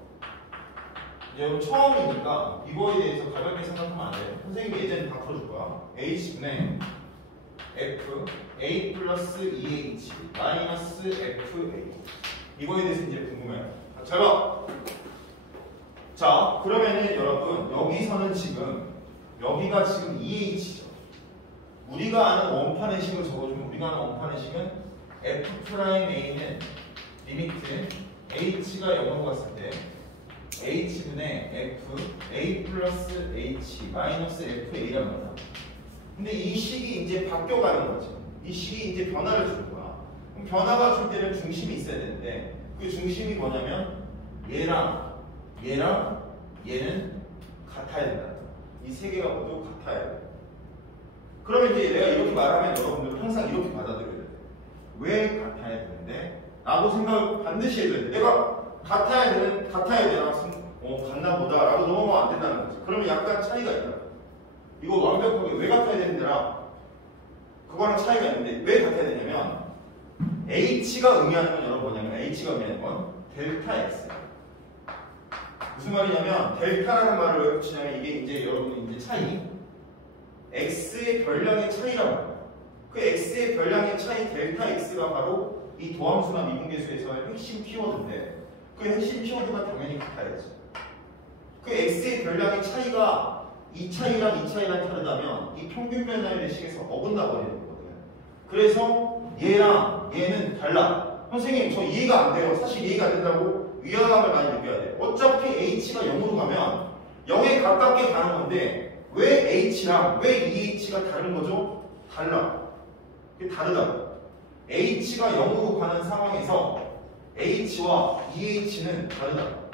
여러분 처음이니까 이거에 대해서 가볍게 생각하면 안 돼요. 선생님이 예제는 다 풀어줄 거야. H분의 F A 플러스 2H 마이너스 FA 이거에 대해서 이제 궁금해요. 잘 봐. 자 그러면은 여러분 여기서는 지금 여기가 지금 2H죠. 우리가 아는 원판의 식을 적어주면 우리가 아는 원판의 식은 F'A는 리미트 H가 0으로 갔을 때 H분의 F A 플러스 H 마이너스 FA란 말이야. 근데 이 식이 이제 바뀌어가는 거지. 이 식이 이제 변화를 주는 거야. 그럼 변화가 줄 때는 중심이 있어야 되는데 그 중심이 뭐냐면 얘랑 얘는 같아야 된다. 이 세 개가 모두 같아야 돼. 그러면 이제 내가 이렇게 말하면 여러분들 항상 이렇게 받아들여야 돼. 왜 같아야 되는데? 라고 생각을 반드시 해줘야 돼. 내가 같아야 되나? 같나 보다 라고 넘어가면 안 된다는 거지. 그러면 약간 차이가 있다. 이거 완벽하게 왜 같아야 되는데라 그거랑 차이가 있는데 왜 같아야 되냐면 H가 의미하는 건 여러분 뭐냐면 H가 의미하는 건 델타 X. 무슨 말이냐면 델타라는 말을 왜 붙이냐면 이게 이제 여러분 이제 차이 X의 별량의 차이라고 합니다. 그 X의 별량의 차이 델타 X가 바로 이 도함수나 미분계수에서의 핵심 키워드인데 그 핵심 키워드가 당연히 같아야지. 그 X의 별량의 차이가 이 차이랑 다르다면 이 평균 변화의 식에서 어긋나 버리는 거거든. 그래서 얘랑 얘는 달라. 선생님 저 이해가 안 돼요. 사실 이해가 안 된다고 위화감을 많이 느껴야 돼요. 어차피 h가 0으로 가면 0에 가깝게 가는 건데 왜 h랑 왜 EH가 다른 거죠? 달라. 그게 다르다고. h가 0으로 가는 상황에서 h와 EH는 다르다.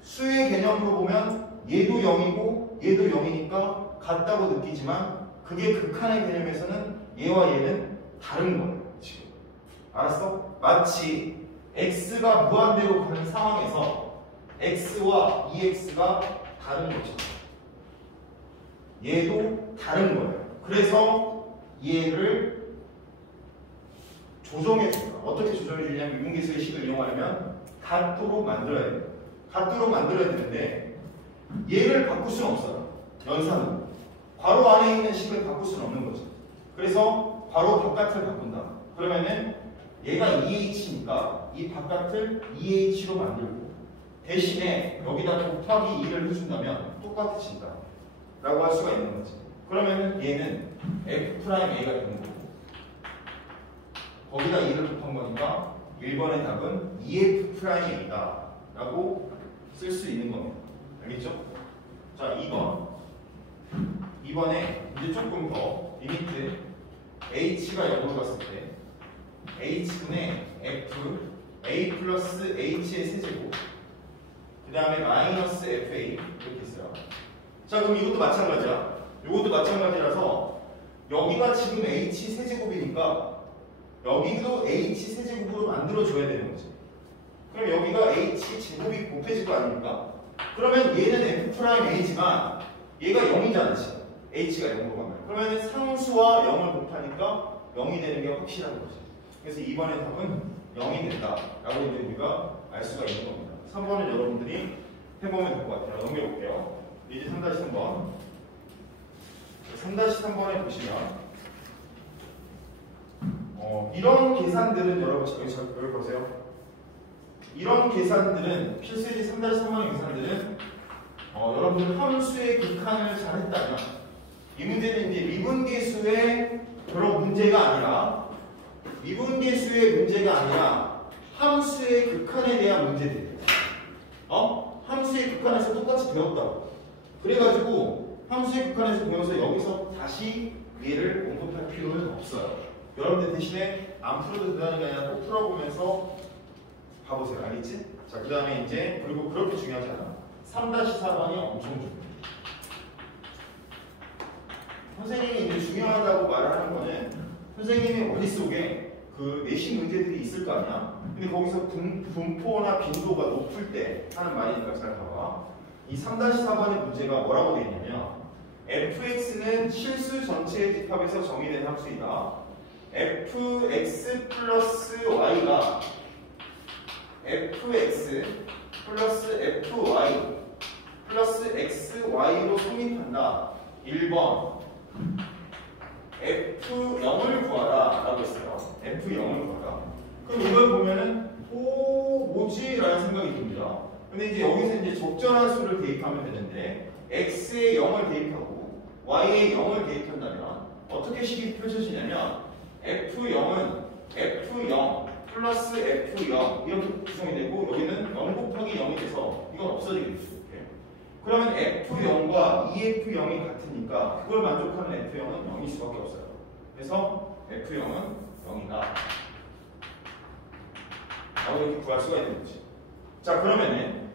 수의 개념으로 보면 얘도 0이고 얘도 0이니까 같다고 느끼지만 그게 극한의 개념에서는 얘와 얘는 다른 거예요. 지금 알았어? 마치 x가 무한대로 가는 상황에서 x와 EX가 다른 거죠. 얘도 다른 거예요. 그래서 얘를 조정해준다. 어떻게 조정해주냐면 미분계수의 식을 이용하려면 갓도로 만들어야 돼요. 갓도로 만들어야 되는데 얘를 바꿀 수는 없어요. 연산으로. 괄호 안에 있는 식을 바꿀 수는 없는 거죠. 그래서 괄호 바깥을 바꾼다. 그러면은 얘가 2h니까 이 바깥을 2h로 만들고 대신에 여기다 곱하기 2를 해준다면 똑같아진다 라고 할 수가 있는 거지. 그러면은 얘는 f'a가 되는 거고 거기다 2를 곱한 거니까 1번의 답은 2f'a다 라고 쓸 수 있는 겁니다. 알겠죠? 자, 2번에 이제 조금 더 리미트 h가 0으로 갔을 때 h분의 f a 플러스 h의 세제곱 그 다음에 마이너스 fa 이렇게 있어요. 자, 그럼 이것도 마찬가지야. 이것도 마찬가지라서 여기가 지금 h 세제곱이니까 여기도 h 세제곱으로 만들어줘야 되는 거지. 그럼 여기가 h 제곱이 곱해질 거 아닙니까? 그러면 얘는 f'a지만 얘가 0이잖아 지금. h가 0으로 가면. 그러면 상수와 0을 곱하니까 0이 되는 게 확실한 거지. 그래서 2번의 답은 0이 된다 라고 이제 우리가 알 수가 있는 겁니다. 3번은 여러분들이 해보면 될 것 같아요. 넘겨볼게요. 이제 3-3번 3-3번에 보시면 이런 계산들은 여러분 여기 보세요. 이런 계산들은 필수지 3-3번의 계산들은 여러분들 함수의 극한을 잘 했다면 이 문제는 이제 미분계수의 그런 문제가 아니라 미분계수의 문제가 아니라 함수의 극한에 대한 문제들이에요. 함수의 극한에서 똑같이 배웠다고. 그래가지고 함수의 극한에서 배워서 여기서 다시 얘를 언급할 필요는 없어요. 여러분들 대신에 안 풀어도 된다는 게 아니라 꼭 풀어보면서 봐보세요. 알겠지? 자, 그 다음에 이제 그리고 그렇게 중요하지 않아. 3-4번이 엄청 중요해요. 선생님이 이제 중요하다고 말하는 거는 선생님의 머릿속에 그 내신 문제들이 있을 거 아니야? 근데 거기서 분포나 빈도가 높을 때 하는 말이니까 잘 봐봐. 이 3-4번의 문제가 뭐라고 되어 있냐면 fx는 실수 전체의 집합에서 정의된 함수이다. fx 플러스 y가 fx 플러스 fy 플러스 xy로 성립한다. 1번 f0을 구하라 라고 했어요. f0을 구하라. 그럼 이걸 보면은 뭐지? 라는 생각이 듭니다. 근데 이제 여기서 이제 적절한 수를 대입하면 되는데 x에 0을 대입하고 y에 0을 대입한다면 어떻게 식이 펼쳐지냐면 f0은 f0 플러스 f0 이렇게 구성이 되고 여기는 0 곱하기 0이 돼서 이건 없어지겠죠. 그러면 f0과 2f0이 같으니까 그걸 만족하는 f0은 0일 수밖에 없어요. 그래서 f0은 0이다 라고 이렇게 구할 수가 있는 거지. 자, 그러면은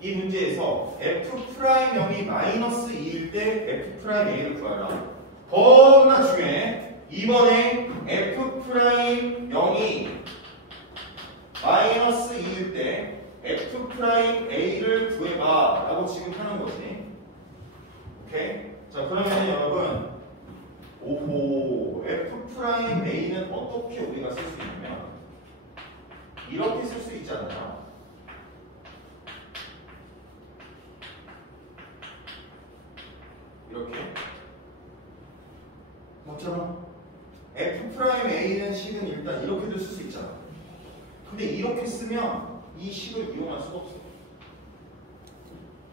이 문제에서 f'0이 마이너스 2일 때 f'a를 구하라. 겁나 중요해. 이번에 f'0이 마이너스 2일 때 f'a를 구해봐 라고 지금 하는 거지. 오케이? 자, 그러면 여러분 오호, f'a는 어떻게 우리가 쓸 수 있냐면 이렇게 쓸 수 있잖아요. 이렇게 맞잖아. f'a는 식은 일단 이렇게도 쓸 수 있잖아. 근데 이렇게 쓰면 이 식을 이용할 수가 없어.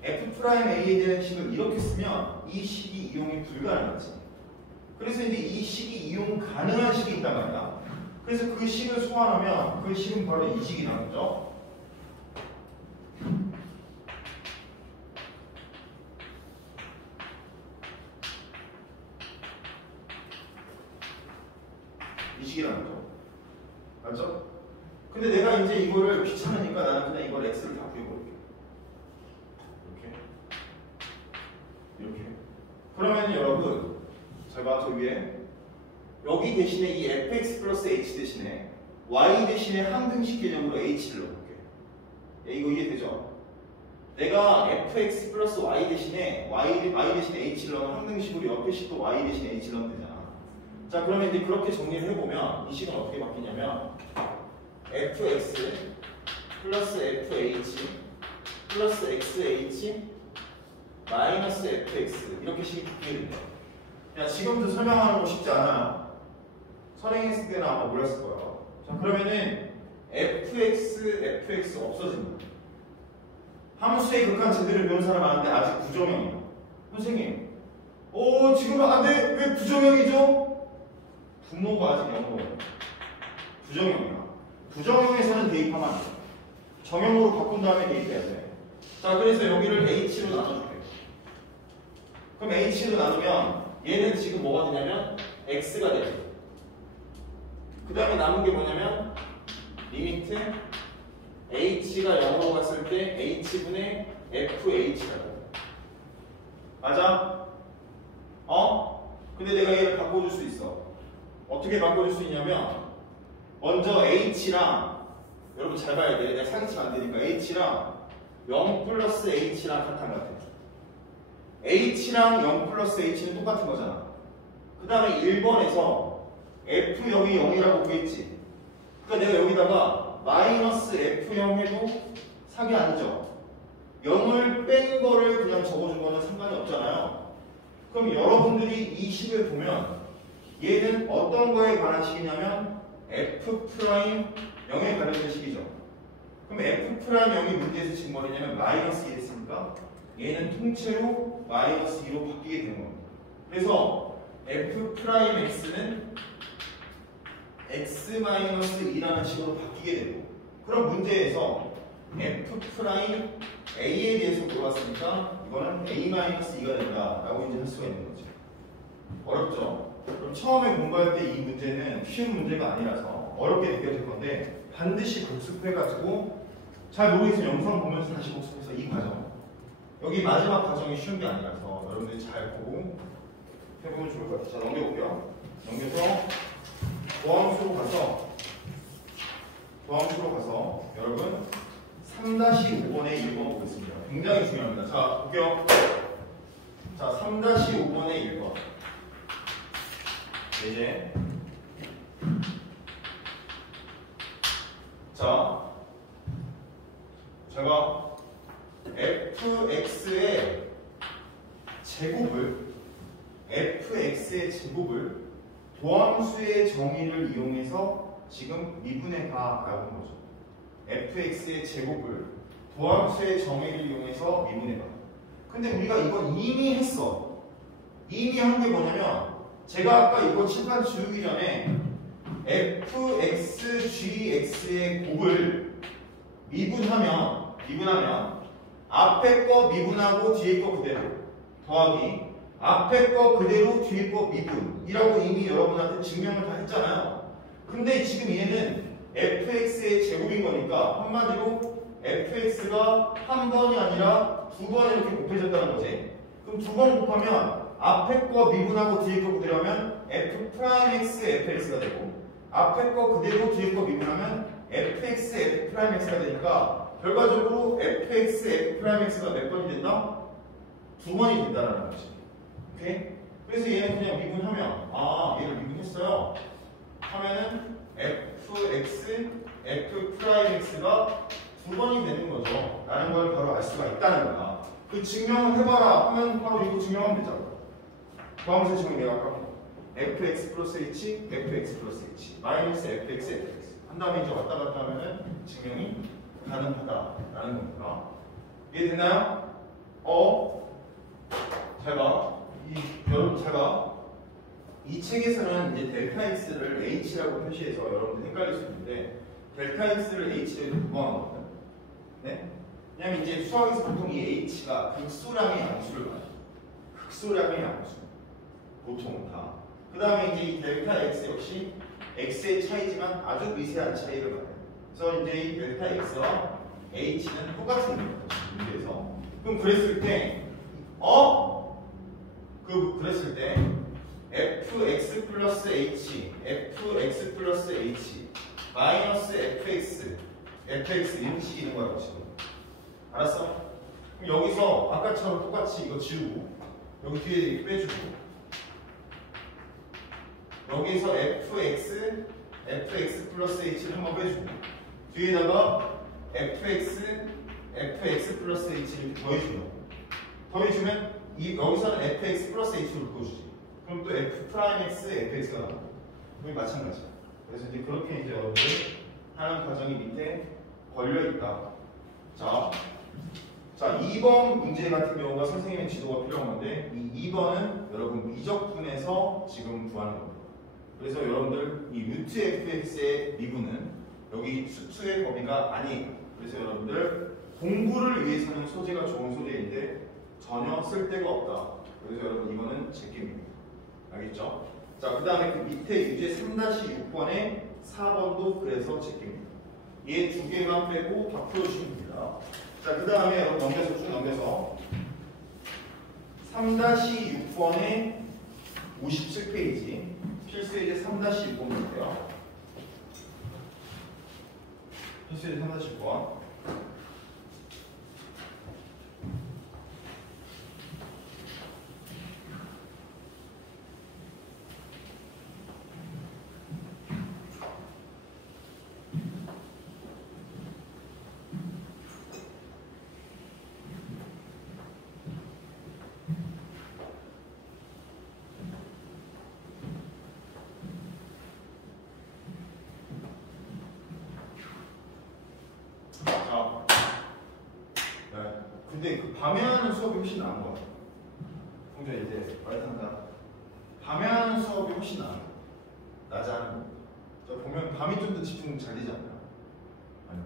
f'a에 대한 식을 이렇게 쓰면 이 식이 이용이 불가능하지. 그래서 이제 이 식이 이용 가능한 식이 있단 말이야. 그래서 그 식을 소환하면 그 식은 바로 이 식이 나오죠. 이 식이 나오죠. 맞죠? 근데 내가 이제 이거를 귀찮으니까 나는 그냥 이걸 x를 다 구해볼게. 이렇게. 그러면 여러분, 잘 봐, 저 위에. 여기 대신에 이 fx 플러스 h 대신에 y 대신에 항등식 개념으로 h를 넣어볼게. 이거 이해되죠? 내가 fx 플러스 y 대신에 y 대신에 h를 넣으면 항등식으로 옆에 식도 y 대신에 h를 넣으면 되잖아. 자, 그러면 이제 그렇게 정리를 해보면 이 식은 어떻게 바뀌냐면 fx 플러스 fh 플러스 xh 마이너스 fx 이렇게 식이 바뀌게 된다. 야, 지금도 설명하는 거 쉽지 않아요. 선행했을 때는 아마 몰랐을 거야. 자, 그러면은 fx 없어진다. 함수의 극한 제대로 배운 사람 많은데 아직 부정형이야. 선생님, 지금 안 돼. 왜 부정형이죠? 부모가 아직 영어예요. 부정형이야. 부정형에서는 대입하면 안 돼. 정형으로 바꾼 다음에 대입해야 돼. 자, 그래서 여기를 h로 나눠줄게. 그럼 h로 나누면 얘는 지금 뭐가 되냐면 x가 되죠. 그 다음에 남은 게 뭐냐면 리미트 h가 0으로 갔을 때 h분의 fh라고. 맞아? 근데 내가 얘를 바꿔줄 수 있어. 어떻게 바꿔줄 수 있냐면 먼저 h랑 여러분 잘 봐야 돼. 내가 상치면 안 되니까 h랑 0 플러스 h랑 같은 것 같아. h랑 0 플러스 h는 똑같은 거잖아. 그 다음에 1번에서 f 여기 0이라고 보겠지. 그러니까 내가 여기다가 마이너스 f0 해도 사기 아니죠. 0을 뺀 거를 그냥 적어준 거는 상관이 없잖아요. 그럼 여러분들이 이 식을 보면 얘는 어떤 거에 관한 식이냐면 f'0에 관련된 식이죠. 그럼 f'0이 문제에서 지금 뭐냐면 마이너스 2 됐으니까 얘는 통째로 마이너스 2로 바뀌게 되는 겁니다. 그래서 f'x는 x-2라는 식으로 바뀌게 되고, 그럼 문제에서 f'A에 대해서 물어봤으니까 이거는 a-2가 된다라고 이제 할 수가 있는 거죠. 어렵죠? 그럼 처음에 공부할 때 이 문제는 쉬운 문제가 아니라서 어렵게 느껴질 건데 반드시 복습해가지고, 잘 모르겠으면 영상 보면서 다시 복습해서 이 과정, 여기 마지막 과정이 쉬운 게 아니라서 여러분들이 잘 보고 해보면 좋을 것 같아요. 자, 넘겨볼게요. 넘겨서 도함수로 가서 여러분 3-5번에 1번 보겠습니다. 굉장히 중요합니다. 자, 볼게요. 자, 3-5번에 1번. 이제 자, 제가 fx의 제곱을 도함수의 정의를 이용해서 지금 미분해 봐라고 한 거죠. fx의 제곱을 도함수의 정의를 이용해서 미분해 봐. 근데 우리가 이건 이미 했어. 이미 한 게 뭐냐면 제가 아까 이거 칠판 지우기 전에 fxgx의 곱을 미분하면 앞에 거 미분하고 뒤에 거 그대로 더하기 앞에 거 그대로 뒤에 거 미분이라고 이미 여러분한테 증명을 다 했잖아요. 근데 지금 얘는 fx의 제곱인 거니까 한마디로 fx가 한 번이 아니라 두 번 이렇게 곱해졌다는 거지. 그럼 두 번 곱하면 앞에 거 미분하고 뒤에 거 그대로 하면 f'x fx가 되고, 앞에 거 그대로 뒤에 거 미분하면 fx f'x가 되니까 결과적으로 fx f'x가 몇 번이 된다? 두 번이 된다는 거지. 오케이? 그래서 얘는 그냥 미분하면, 얘를 미분했어요 하면은 fx f'x가 두 번이 되는 거죠 라는 걸 바로 알 수가 있다는 거야. 그 증명을 해봐라 하면 바로 이거 증명하면 되잖아. 도함수의 증명 내가 아까 fx 플러스 h fx 플러스 h 마이너스 fx fx 한 다음에 이제 왔다 갔다 하면은 증명이 가능하다라는 겁니다. 이해됐나요? 잘 봐. 여러분 잘 봐. 이 책에서는 이제 델타 x를 h라고 표시해서 여러분들 헷갈릴 수 있는데 델타 x를 h로 구하는 거거든. 네? 왜냐면 이제 수학에서 보통 이 h가 극소량의 양수를 봐요. 극소량의 양수. 보통 다. 그 다음에 이제 이 델타 x 역시 x의 차이지만 아주 미세한 차이를 봐요. 그래서 이제 이 델타 x와 h는 똑같은 거예요. 문제에서. 그럼 그랬을 때 그랬을 때 fx 플러스 h 마이너스 fx 이런 식이 있는 거라고 지금. 알았어? 그럼 여기서 아까처럼 똑같이 이거 지우고 여기 뒤에 이렇게 빼주고 여기서 fx 플러스 h를 한번 빼주고 뒤에다가 fx 플러스 h를 더해주면 여기서는 fx 플러스 h를 묶어주지. 그럼 또 f 프라임 x fx가 나와. 그게 마찬가지야. 그래서 이제 그렇게 이제 여러분들 하는 과정이 밑에 걸려 있다. 자, 2번 문제 같은 경우가 선생님의 지도가 필요한 건데 이 2번은 여러분 미적분에서 지금 구하는 겁니다. 그래서 여러분들 이 루트 fx의 미분은 여기 수의 범위가 아니에요. 그래서 여러분들 공부를 위해서는 소재가 좋은 소재인데 전혀 쓸데가 없다. 그래서 여러분 이거는 제끼입니다. 알겠죠? 자, 그 다음에 그 밑에 유제 3-6번에 4번도 그래서 제끼입니다. 얘 두 개만 빼고 다 풀어주시면 됩니다. 자, 그 다음에 여러분 쭉 넘겨서 3-6번에 57페이지 필수예제 3-6번인데요. 필수예제 3-6번. 근데 그 밤에 하는 수업이 훨씬 나은 것 같아요. 공자 이제 말한다. 밤에 하는 수업이 훨씬 나아요. 낮에 하는 거. 저 보면 밤이 좀 더 집중 잘 되지 않나요? 아니요.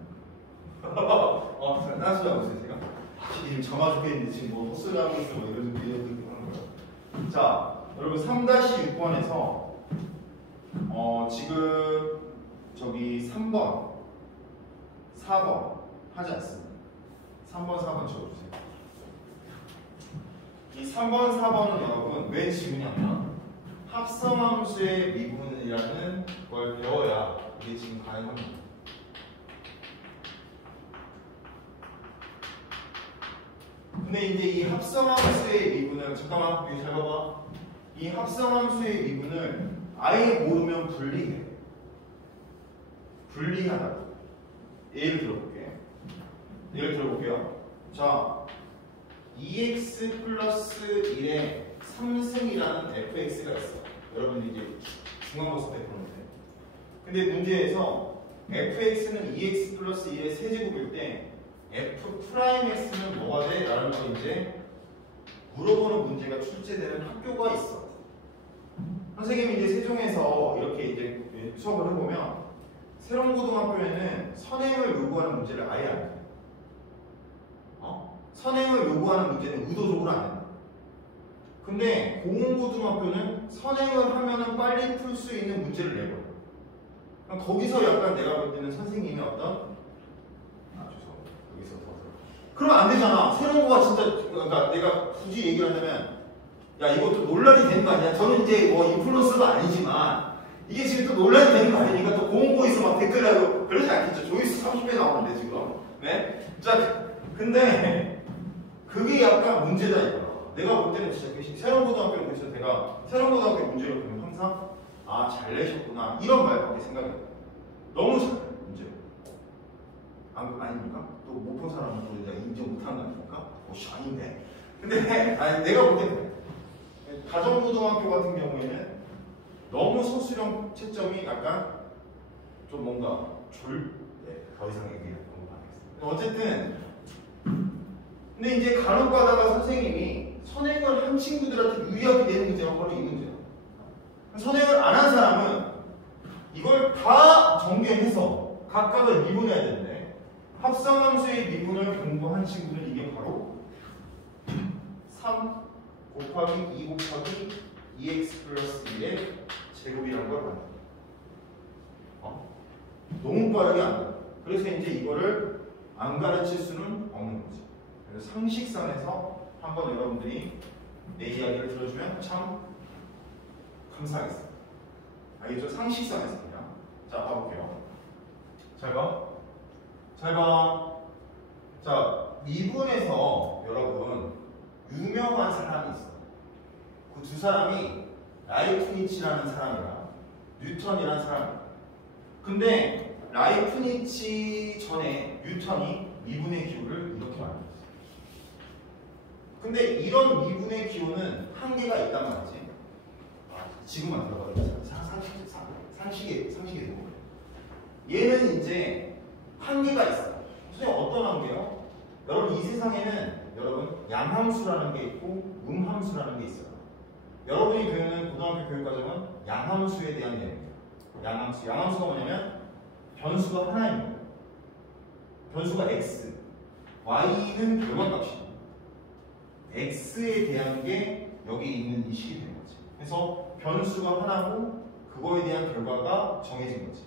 딴 소리 하고 있어요, 제가? 지금 정화 죽겠는데 지금 뭐 헛소리 하고 있어, 뭐 이런 느낌 하는 거예요. 자, 여러분 3-6번에서 지금 저기 3번, 4번 하지 않습니다. 3번, 4번 적어주세요. 이 3번, 4번은 여러분 왜 지우냐면 합성함수의 미분이라는 걸 배워야 이게 지금 가능합니다. 근데 이제 이 합성함수의 미분을 잠깐만 여기 잘 봐봐. 이 합성함수의 미분을 아예 모르면 불리해. 불리하다고. 예를 들어볼게요. 자, 2x 플러스 1에 3승이라는 fx가 있어. 여러분이 이제 중간고사 때 보는데. 근데 문제에서 fx는 2x 플러스 1의 세제곱일 때 f 프라임 x는 뭐가 돼? 라는 걸 이제 물어보는 문제가 출제되는 학교가 있어. 선생님이 이제 세종에서 이렇게 이제 수업을 해보면 세롱고등학교에는 선행을 요구하는 문제를 아예 안 해요. 선행을 요구하는 문제는 의도적으로 안 해요. 근데 공원고등학교는 선행을 하면은 빨리 풀 수 있는 문제를 내버려요. 거기서 약간 내가 볼 때는 선생님의 어떤 죄송합니다. 여기서 더 들어. 그러면 안 되잖아. 세롱고가 진짜 그러니까 내가 굳이 얘기를 하자면 야 이것도 논란이 되는 거 아니야? 저는 이제 뭐 인플루언서가 아니지만 이게 지금 또 논란이 되는 거 아니니까 또 공원고에서 막 댓글하고 그러지 않겠죠. 조회수 30배 나오는데 지금. 네? 자, 근데 그게 약간 문제다 이거야. 내가 볼 때는 진짜 세롱고등학교는 그래서 내가 세롱고등학교 문제를 보면 항상 잘 내셨구나 이런 말밖에 생각이 안 나. 너무 잘해 문제. 아닙니까? 또 못 본 사람은 또 내가 인정 못하는 거 아닙니까? 아닌데. 근데 내가 볼 때는 가정고등학교 같은 경우에는 너무 소수령 채점이 약간 좀 뭔가 더 이상 얘기를 못 하겠습니다. 어쨌든 근데 이제 간혹 가다가 선생님이 선행을 한 친구들한테 유의하게 되는 문제가 바로 이 문제야. 선행을 안 한 사람은 이걸 다 정리해서 각각을 미분해야 되는데 합성함수의 미분을 공부한 친구는 이게 바로 3 곱하기 2 곱하기 2x 플러스 1의 제곱이라는 걸 만듭니다. 너무 빠르게 안 돼. 그래서 이제 이거를 안 가르칠 수는 없는 거지. 그래서 상식선에서 한번 여러분들이 내 이야기를 들어주면 참 감사하겠습니다. 알겠죠? 상식선에서 그냥. 자, 봐볼게요. 잘 봐. 잘 봐. 자, 미분에서 여러분 유명한 사람이 있어. 그 두 사람이 라이프니츠라는 사람이랑 뉴턴이라는 사람이야. 근데 라이프니츠 전에 뉴턴이 미분의 기호를 이렇게 만들었어. 근데 이런 미분의 기호는 한계가 있단 말이지. 지금만 들어봐도 상식에 되는 거예요. 얘는 이제 한계가 있어. 선생님 어떤 한계요? 여러분 이 세상에는 여러분 양함수라는 게 있고 음함수라는 게 있어요. 여러분이 배우는 고등학교 교육과정은 양함수에 대한 내용입니다. 양함수가 뭐냐면 변수가 하나입니다. 변수가 x, y는 결과값이고 x에 대한 게 여기 있는 이 식이 되는 거지. 그래서 변수가 하나고 그거에 대한 결과가 정해진 거지.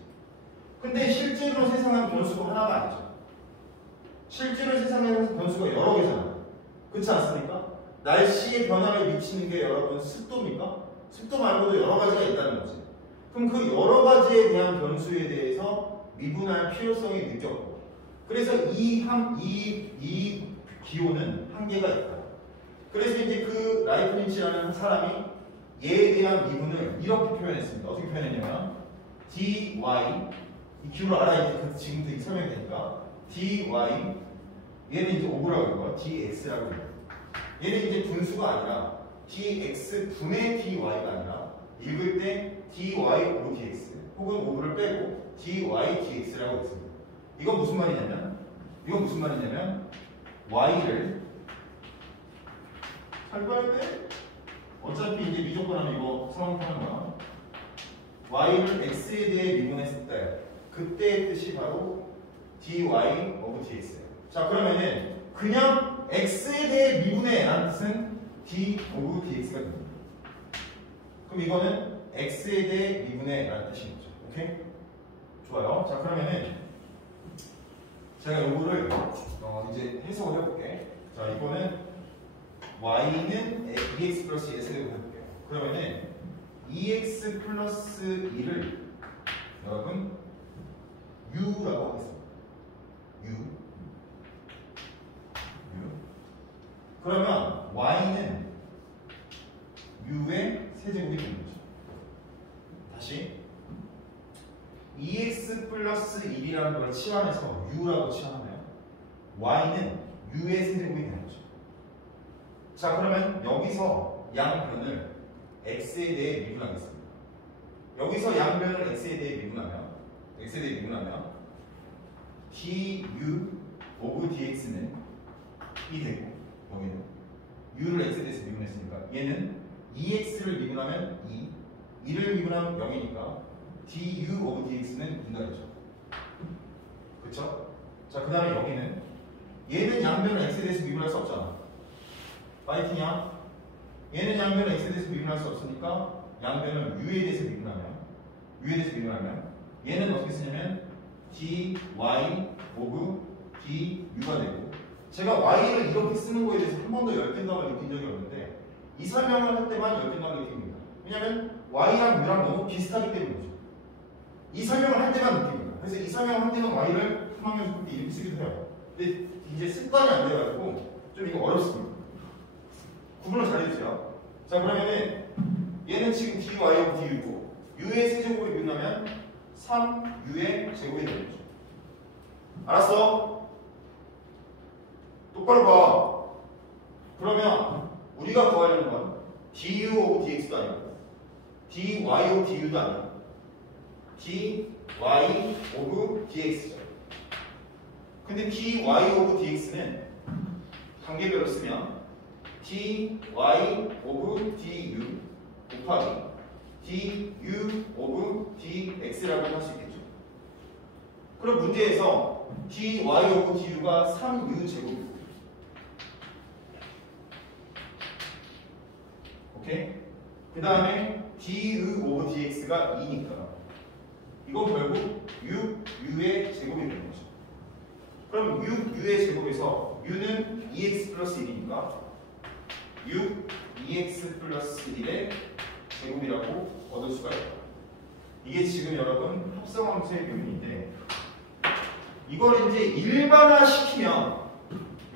근데 실제로 세상은 변수가 하나가 아니죠. 실제로 세상에서 변수가 여러 개잖아. 그렇지 않습니까? 날씨의 변화를 미치는 게 여러분 습도입니까? 습도 말고도 여러 가지가 있다는 거지. 그럼 그 여러 가지에 대한 변수에 대해서 미분할 필요성이 느꼈고, 그래서 이 기호는 한계가 있다. 그래서 이제 그 라이프니츠라는 사람이 얘에 대한 미분을 이렇게 표현했습니다. 어떻게 표현했냐면 dy, 이 기호를 알아야 이제 지금도 설명이 되니까 dy, 얘는 이제 5라고 읽어요. dx라고 읽어요. 얘는 이제 분수가 아니라 dx 분의 dy가 아니라 읽을 때 dy over dx 혹은 5를 빼고 dy dx라고 했습니다. 이건 무슨 말이냐면 y를 잘 봐야 돼. 어차피 이제 미적분하면 이거 상황하는 거야. y를 x에 대해 미분했을 때 그때의 뜻이 바로 dy over dx예요. 자, 그러면은 그냥 x에 대해 미분해 라는 뜻은 d over dx가 됩니다. 그럼 이거는 x에 대해 미분해 라는 뜻인 거죠. 오케이? 좋아요. 자, 그러면은 제가 요거를 이제 해석을 해볼게. 자, 이거는 y는 2x 플러스 1을 해볼게요. 그러면은 2x 플러스 1을 여러분 u라고 하겠습니다. u. 그러면 y는 u의 세제곱이 되는 거죠. 다시 2x 플러스 1이라는 걸 치환해서 u라고 치환하면 y는 u의 세제곱이 되는 거죠. 자, 그러면 여기서 양변을 x에 대해 미분하겠습니다. 여기서 양변을 x에 대해 미분하면 du over dx는 2 되고, 여기는 u를 x에 대해서 미분했으니까 얘는 2x를 미분하면 2를 미분하면 0이니까 du over dx는 2가 되죠. 그쵸? 자, 그 다음에 여기는 얘는 양변을 x에 대해서 미분할 수 없잖아. 파이팅이야? 얘는 양변을 x에 대해서 미분할 수 없으니까 양변을 u에 대해서 미분하면 얘는 어떻게 쓰냐면 dy over du가 되고, 제가 y를 이렇게 쓰는 거에 대해서 한 번도 열등감을 느낀 적이 없는데 이 설명을 할 때만 열등감을 느낍니다. 왜냐면 y랑 u랑 너무 비슷하기 때문이죠. 이 설명을 할 때만 느낍니다. 그래서 이 설명을 할 때는 y를 3학년 때 이렇게 쓰기도 해요. 근데 이제 습관이 안 돼가지고 좀 이거 어렵습니다. 구분을 잘 해주세요. 자, 그러면은 얘는 지금 dy over du고 u의 세제곱을 미분하면 3u의 제곱이 되는 거죠. 알았어? 똑바로 봐. 그러면 우리가 구하려는 건 du over dx도 아니고 dy over du도 아니고 dy over dx죠. 근데 dy over dx는 단계별로 쓰면 dy over du 곱하기 du of dx라고 할 수 있겠죠. 그럼 문제에서 dy of du가 3u 제곱이에요. 오케이? 그 다음에 du of dx가 2니까 이건 결국 u의 제곱이 되는 거죠. 그럼 u의 제곱에서 u는 2x 플러스 1이니까 u 2x 플러스 1의 제곱이라고 얻을 수가 있다. 이게 지금 여러분 합성함수의 묘미인데 이걸 이제 일반화시키면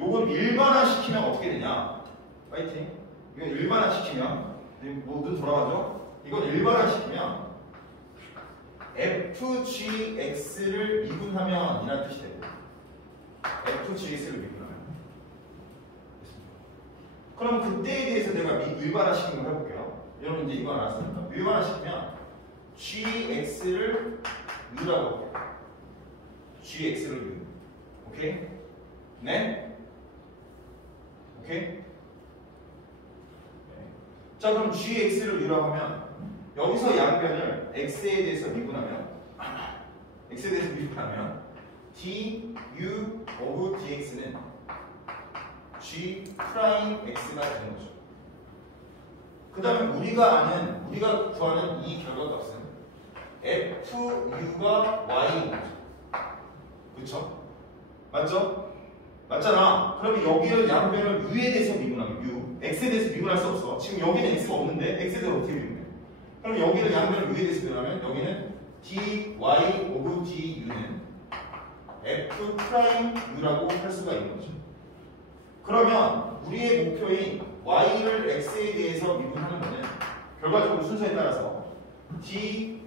요걸 일반화시키면 어떻게 되냐? 파이팅. 이거 일반화시키면 모두 돌아가죠? 이걸 일반화시키면 fgx를 미분하면 이란 뜻이 되고 fgx를 미분하면 그럼 그때에 대해서 내가 일반화시키는 걸 해볼게요. 여러분 이제 이거 알았으니까 일반화시키면 gx를 u라고 할게요. gx를 u. 오케이? 네? 오케이? 네. 자 그럼 gx를 u라고 하면 여기서 양변을 x에 대해서 미분하면 du of dx는 g 프라임 x가 되는 거죠. 그 다음에 우리가 구하는 이 결과값은 fu가 y인 거죠. 그쵸? 맞죠? 맞잖아. 그러면 여기를 양변을 u에 대해서 미분하면 x에 대해서 미분할 수 없어. 지금 여기는 x가 없는데 x에 대해서 어떻게 미분해? 그럼 여기를 양변을 u에 대해서 미분하면 여기는 dy of du는 f 프라임 u라고 할 수가 있는 거죠. 그러면 우리의 목표인 y를 x에 대해서 미분하는 것은 결과적으로 순서에 따라서 dy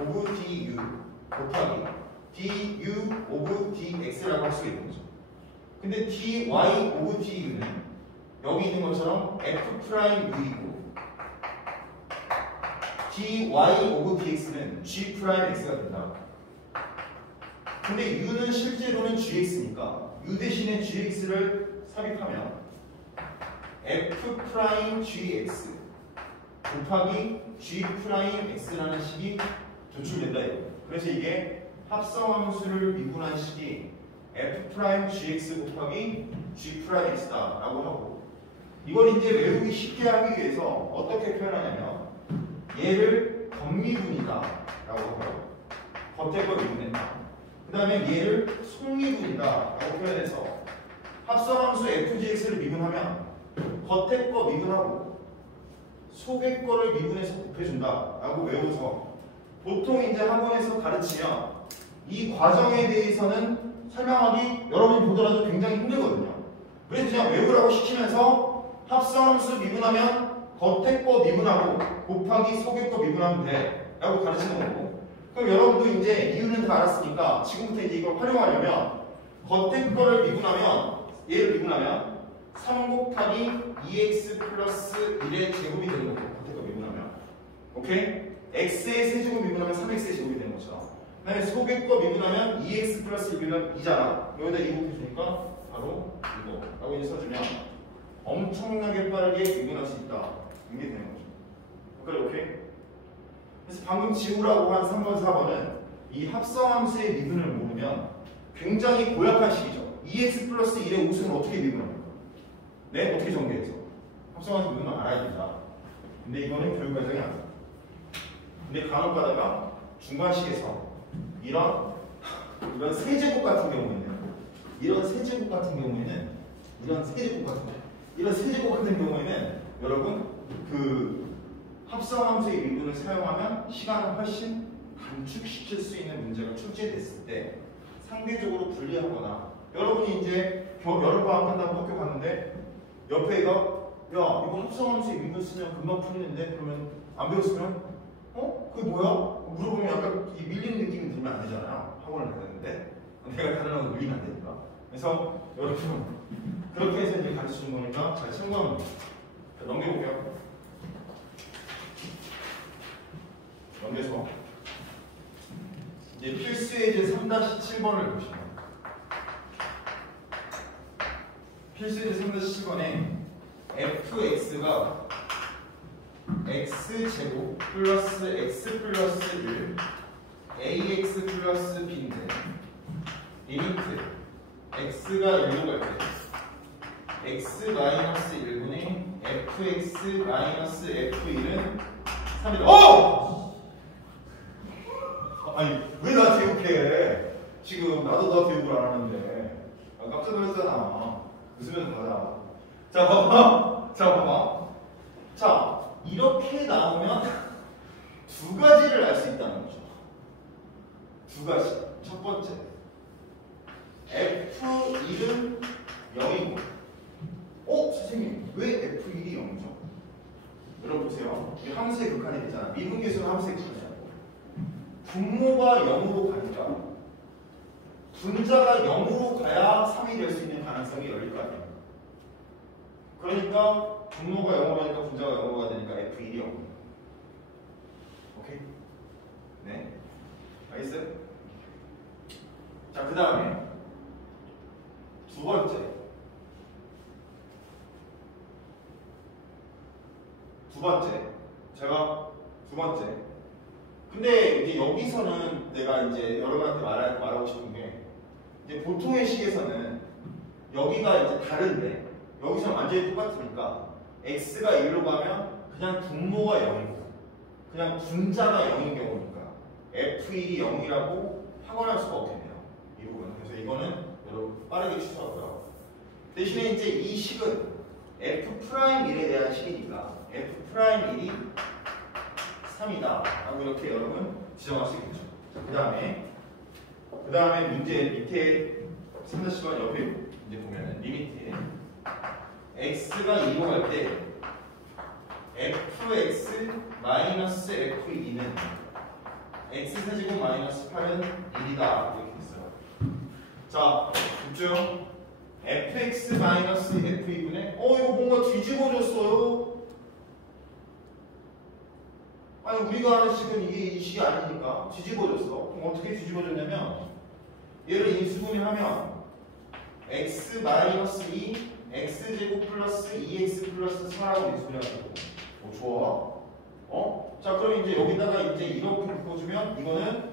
of du 곱하기 du of dx라고 할 수 있는 거죠. 근데 dy of du는 여기 있는 것처럼 f 프라임 u이고 dy of dx는 g 프라임 x가 된다. 근데 u는 실제로는 gx니까 u 대신에 gx를 삽입하면 f 프라임 gx 곱하기 g 프라임 x라는 식이 도출된다 이거. 그래서 이게 합성함수를 미분한 식이 f 프라임 gx 곱하기 g 프라임 x다라고 하고 이걸 이제 외우기 쉽게 하기 위해서 어떻게 표현하냐면 얘를 겉미분이다 라고 하고 겉에 거 미분했다. 그 다음에 얘를 속미분이다 라고 표현해서 합성함수 fgx를 미분하면 겉에 거 미분하고 속의 거를 미분해서 곱해준다 라고 외워서 보통 이제 학원에서 가르치면 이 과정에 대해서는 설명하기 여러분이 보더라도 굉장히 힘들거든요. 그래서 그냥 외우라고 시키면서 합성함수 미분하면 겉에 거 미분하고 곱하기 속의 거 미분하면 돼 라고 가르치는 거고 그럼 여러분도 이제 이유는 다 알았으니까 지금부터 이제 이걸 활용하려면 겉에 거를 미분하면 얘를 미분하면 3 곱하기 2x 플러스 1의 제곱이 되는 거고 겉에 거 미분하면 오케이? x의 세제곱 미분하면 3x의 제곱이 되는 것처럼 그 다음에 속의 거 미분하면 2x 플러스 1은 2잖아 여기다 2 곱해주니까 바로 이거 라고 이제 써주면 엄청나게 빠르게 미분할 수 있다 이게 되는 거죠. 오케이? 그래서 방금 지우라고 한 3번, 4번은 이 합성함수의 미분을 모르면 굉장히 고약한 식이죠. 2x 플러스 1의 우수는 어떻게 미분합니까? 네? 어떻게 정리해서? 합성함수 미분을 알아야 된다. 근데 이거는 교육 과정이 아니야. 근데 간혹 가다가 중간식에서 이런 세제곱 같은 경우에는 이런 세제곱 같은 경우에는 여러분 그 합성함수의 미분을 사용하면 시간을 훨씬 단축시킬 수 있는 문제가 출제됐을 때 상대적으로 불리하거나 여러분이 이제 여름방학 한다고 학교 갔는데 옆에 애가 야 이거 합성함수의 미분 쓰면 금방 풀리는데 그러면 안 배웠으면 그게 뭐야? 물어보면 약간 밀리는 느낌이 들면 안 되잖아요. 학원을 다녔는데 내가 다른 학원 밀리면 안 되니까. 그래서 여러분 그렇게 해서 이제 가르쳐주는 거니까 잘 참고하면 돼요. 넘겨볼게요. 넘겨서 이제 필수의 제 3-7번을 보시면 필수의 제 3-7번에 fx가 x제곱 플러스 x 플러스 1 ax 플러스 b인데 리미트 x가 1로 갈 때 x 마이너스 1분의 fx 마이너스 f1은 3이다. 아니 왜 나한테 욕해? 지금 나도 너한테 욕을 안 하는데 깜짝 놀랐잖아. 웃으면서 가자. 자 봐봐. 자 이렇게 나오면 두 가지를 알 수 있다는 거죠. 두 가지. 첫 번째 F1은 0이고 선생님 왜 F1이 0이죠? 여러분 보세요. 이 함수의 극한이 되잖아. 미분계수는 함수의 극한이야. 분모가 0으로 가니까 분자가 0으로 가야 3이 될 수 있는 가능성이 열릴 거 아니에요. 그러니까 분모가 0으로 가니까 분자가 0으로 가야 되니까 F1이 0입니다. 오케이? 네. 알겠어요? 자, 그 다음에 두 번째. 근데 이제 여기서는 내가 이제 여러분한테 말하고 싶은 게 이제 보통의 식에서는 여기가 이제 다른데 여기서는 완전히 똑같으니까 x가 1로 가면 그냥 분모가 0이고 그냥 분자가 0인 경우니까 f1이 0이라고 확언할 수가 없겠네요. 이 부분은. 그래서 이거는 여러분 빠르게 취소하고요. 대신에 이제 이 식은 f'1에 대한 식이니까 f'1이 3이다 라고 이렇게 여러분 지정할 수 있겠죠. 그 다음에 문제 밑에 3-1 옆에 이제 보면은 리미트에 x가 2로 갈 때 fx 마이너스 f2는 x세제곱 마이너스 8은 1이다 이렇게 됐어요. 자 집중. fx 마이너스 f2분의 이거 뭔가 뒤집어졌어요. 아니 우리가 하는 식은 이게 이 식이 아니니까 뒤집어졌어. 그럼 어떻게 뒤집어졌냐면 얘를 인수분해하면 x 마이너스 2 x제곱 플러스 2x 플러스 4라고 인수분해하고 좋아. 자 그럼 이제 여기다가 이제 이렇게 묶어주면 이거는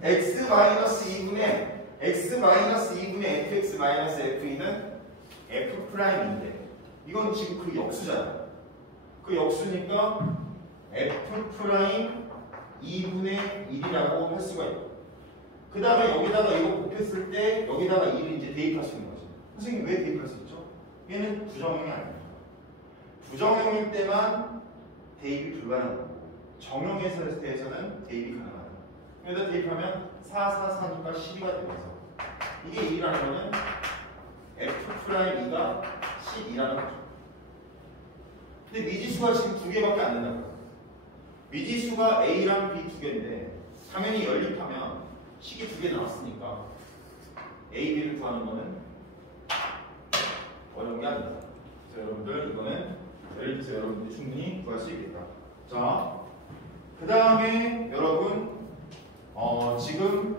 x 마이너스 2분의 fx 마이너스 f2는 f'인데 이건 지금 그 역수잖아. 그 역수니까 f' 2분의 1이라고 할 수가 있고 그 다음에 여기다가 이거 곱했을 때 여기다가 1을 이제 대입할 수 있는 거지. 선생님 왜 대입할 수 있죠? 얘는 부정형이 아닙니다. 부정형일 때만 대입이 불가능한 거고 정형에서 대해서는 대입이 가능하다. 여기다 대입하면 4, 4, 4니까 12가 되면서 이게 1이라는 거는 f'2가 12라는 거죠. 근데 미지수가 지금 두 개밖에 안 된다고. 미지수가 A랑 B 두 개인데 당연히 연립하면 식이 두 개 나왔으니까 A, B를 구하는 거는 어려운 게 아니다. 그래서 여러분들 이거는 예를 들어서 여러분들이 충분히 구할 수 있겠다. 자, 그 다음에 여러분 지금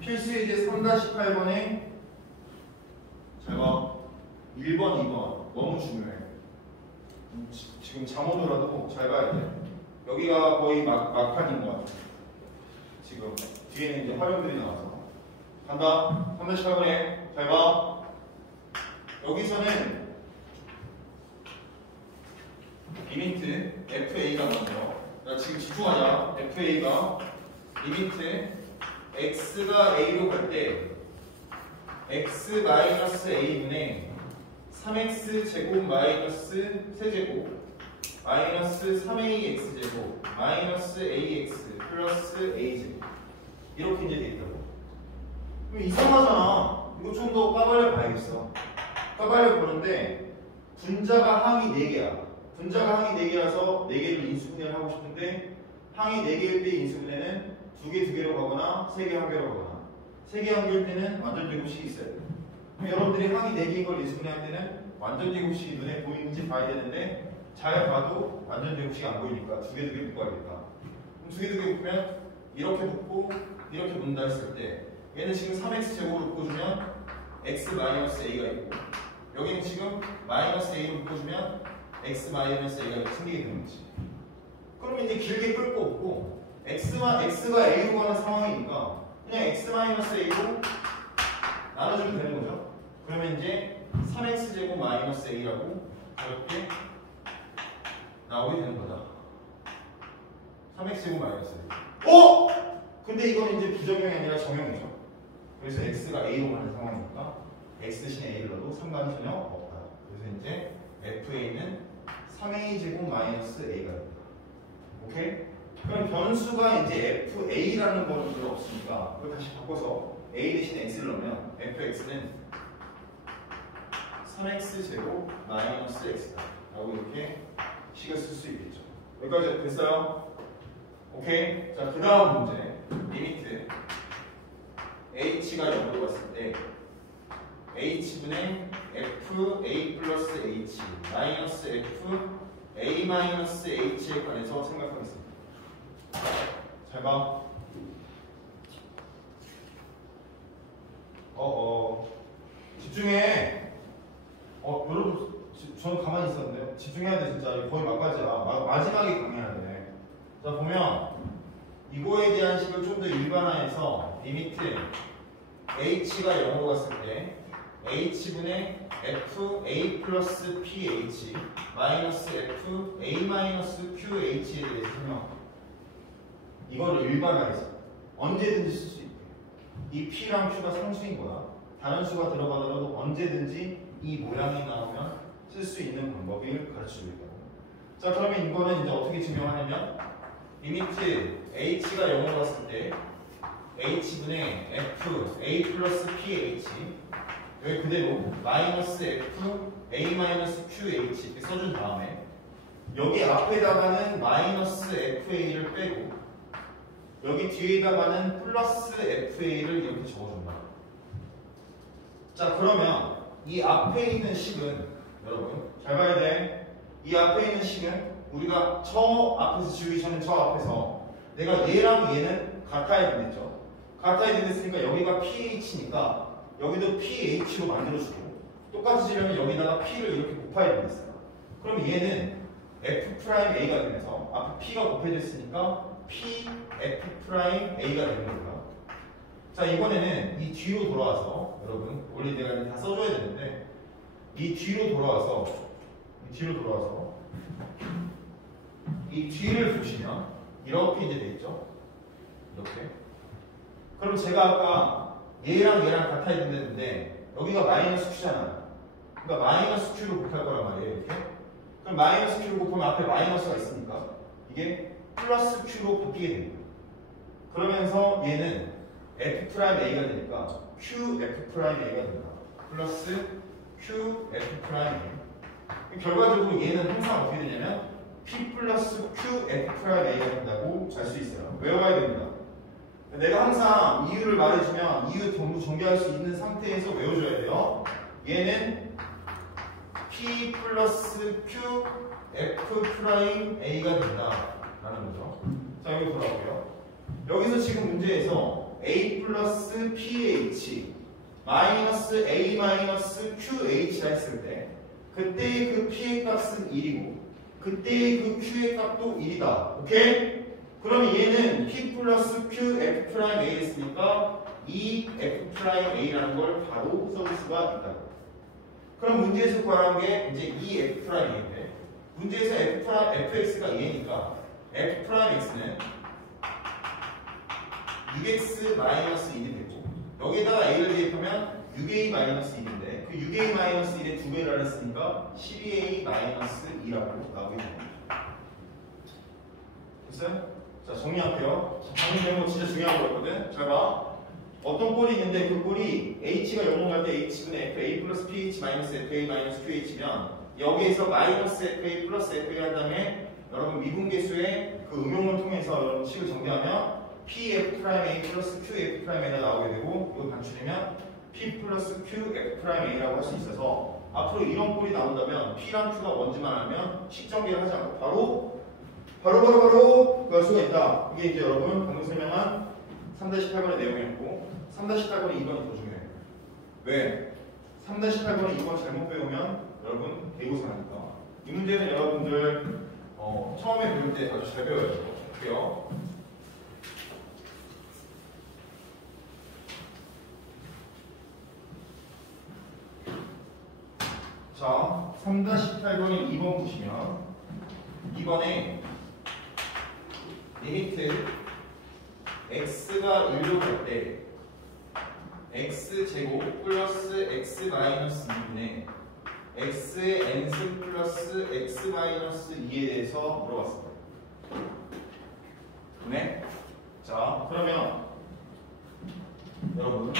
필수예제 3-8번에 제가 1번, 2번 너무 중요해. 지금 잠오더라도 잘 봐야 돼. 여기가 거의 막판인 것 같아. 지금 뒤에는 이제 활용들이 나와서 간다. 3-8번에 잘 봐. 여기서는 리미트 FA가 먼저. 나 지금 집중하자. FA가 리미트 x가 a로 갈 때 x 마이너스 a분의 3x 제곱 마이너스 세제곱 마이너스 3ax 제곱 마이너스 ax 플러스 a제곱 이렇게 이제 돼 있다고. 그럼 이상하잖아. 이거 좀 더 까발려 봐야겠어. 까발려 보는데 분자가 항이 4개야. 분자가 항이 4개라서 4개를 인수분해를 하고 싶은데 항이 4개일 때 인수분해는 2개 2개로 가거나 3개 1개로 가거나 3개 1개일 때는 완전 제곱식이 있어요. 그럼 여러분들이 항이 4개인 걸 인수분해할 때는 완전 제곱식이 눈에 보이는지 봐야 되는데 잘 봐도 완전 제곱식이 안 보이니까 2개 2개 묶어야겠다. 그럼 2개 2개 묶으면 이렇게 묶고 이렇게 묶는다 했을 때 얘는 지금 3x 제곱으로 묶어주면 x 마이너스 a가 있고 여기는 지금 마이너스 a로 묶어주면 x 마이너스 a가 생기게 되는 거지. 그러면 이제 길게 끌 거 없고 x가 a로 가는 상황이니까 그냥 x 마이너스 a로 나눠주면 되는 거죠. 그러면 이제 3x제곱 마이너스 a라고 이렇게 나오게 되는 거다. 3x제곱 마이너스 a. 어? 근데 이건 이제 부정형이 아니라 정형이죠. 그래서 x가 a로 가는 상황이니까 x 대신에 a를 넣어도 상관이 전혀 없다. 그래서 이제 fa는 3a제곱 마이너스 a가 됩니다. 오케이? 그럼 변수가 이제 fa라는 거는 별로 없으니까 그걸 다시 바꿔서 a 대신에 x를 넣으면 fx는 3x제곱 마이너스 x다 라고 이렇게 식을 쓸 수 있겠죠. 여기까지 됐어요? 오케이? 자, 그 다음 문제 리미트 h가 0으로 갔을 때 h분의 f a 플러스 h 마이너스 f a 마이너스 h에 관해서 생각하겠습니다. 잘 봐. 집중해. 여러분, 저는 가만히 있었는데 집중해야 돼. 진짜 거의 막바지야. 마지막에 강해야 돼. 자, 보면 이거에 대한 식을 좀 더 일반화해서 리미트 h가 0으로 갔을 때 h분의 f a 플러스 ph 마이너스 f a 마이너스 qh에 대해서 설명합니다. 이거를 일반화해서 언제든지 쓸 수 있게. 이 p랑 q가 상수인 거야. 다른 수가 들어가더라도 언제든지 이 모양이 나오면 쓸 수 있는 방법을 가르쳐주고 있다. 자, 그러면 이거는 이제 어떻게 증명하냐면 리미트 h가 0으로 갔을 때 h분의 f a 플러스 ph 여기 그대로 마이너스 f a 마이너스 qh 이렇게 써준 다음에 여기 앞에다가는 마이너스 fa를 빼고 여기 뒤에다가는 플러스 fa를 이렇게 적어준다. 자, 그러면 이 앞에 있는 식은 여러분 잘 봐야 돼. 이 앞에 있는 식은 우리가 저 앞에서 지우기 전에 저 앞에서 내가 얘랑 얘는 같아야 된댔죠. 같아야 된댔으니까 여기가 pH니까 여기도 pH로 만들어주고 똑같이 지려면 여기다가 p를 이렇게 곱해야 된댔어요. 그럼 얘는 f'a가 되면서 앞에 p가 곱해졌으니까 pf'a가 되는 거예요. 자, 이번에는 이 뒤로 돌아와서 여러분 원래 내가 다 써줘야 되는데 이 뒤로 돌아와서 이 뒤를 보시면 이렇게 이제 돼 있죠. 이렇게. 그럼 제가 아까 얘랑 같아야 된다는데 여기가 마이너스 q잖아요. 그러니까 마이너스 q로 곱할 거란 말이에요. 이렇게. 그럼 마이너스 q로 곱하면 앞에 마이너스가 있으니까 이게 플러스 q로 바뀌게 됩니다. 그러면서 얘는 f'a가 되니까 qf'a가 된다. 플러스 qf'a. 결과적으로 얘는 항상 어떻게 되냐면 p 플러스 qf'a가 된다고 잘 수 있어요. 외워야 됩니다. 내가 항상 이유를 말해주면 이유 전부 전개할 수 있는 상태에서 외워줘야 돼요. 얘는 p 플러스 qf'a가 된다 라는 거죠. 자, 여기 돌아오고요. 여기서 지금 문제에서 a 플러스 ph 마이너스 a 마이너스 qh라 했을 때 그때의 그 p의 값은 1이고 그때의 그 q의 값도 1이다. 오케이? 그럼 얘는 p 플러스 qf'a가 됐으니까 이 f'a라는 걸 바로 써줄 수가 있다. 그럼 문제에서 구하는 게 이제 이 f'인데 문제에서 fx가 얘니까 f'x는 6x-1이 되고 여기에다가 a를 대입하면 6a-1인데 그 6a-1의 2배를 했으니까 12a-2라고 나오게 됩니다. 됐어요? 자, 정리할게요. 방금 배운 거 진짜 중요한 거였거든. 잘 봐. 어떤 꼴이 있는데 그 꼴이 h가 0으로 갈 때 h분의 fa 플러스 ph 마이너스 fa 마이너스 qh면 여기에서 마이너스 fa 플러스 fa 한 다음에 여러분 미분계수의 그 응용을 통해서 여러분 식을 정리하면 pf' 플러스 qf'가 나오게 되고 이거 반출이면 p 플러스 qf'a라고 할 수 있어서 앞으로 이런 꼴이 나온다면 p랑 q가 뭔지만 알면 식 정리를 하지 않고 바로 구할 수가 있다. 이게 이제 여러분 방금 설명한 3-8번의 내용이었고 3-8번의 2번이 더 중요해요. 왜? 3-8번에 2번 잘못 배우면 여러분 대고사니까 이 문제는 여러분들 처음에 배울 때 아주 잘 배워야 돼요. 볼게요. 자, 3-8번에 2번 보시면 2번에 리미트 x가 1로 갈 때 x제곱 플러스 x 마이너스 2분의 x의 n승 플러스 x 마이너스 2에 대해서 물어봤습니다. 네? 자, 그러면 여러분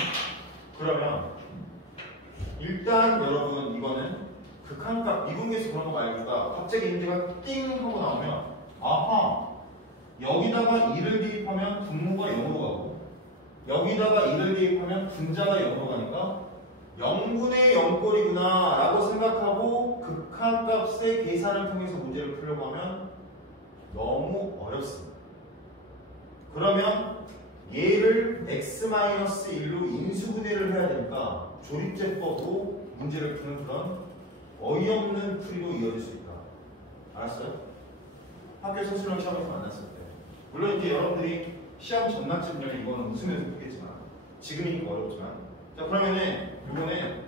일단 여러분 이거는 극한값 미분계수 그런 거 말고가 갑자기 문제가 띵 하고 나오면 아하 여기다가 2를 대입하면 분모가 0으로 가고 여기다가 2를 대입하면 분자가 0으로 가니까 0분의 0꼴이구나 라고 생각하고 극한값의 계산을 통해서 문제를 풀려고 하면 너무 어렵습니다. 그러면 얘를 x-1로 인수분해를 해야 되니까 조립제법으로 문제를 푸는 그런 어이없는 풀이로 이어질 수 있다. 알았어요? 학교에서 수능 시험에서 만났을 때 물론 이제 여러분들이 시험 전날쯤이면 이거는 웃으면서 풀겠지만 지금이니까 어렵지만 자 그러면은 이번에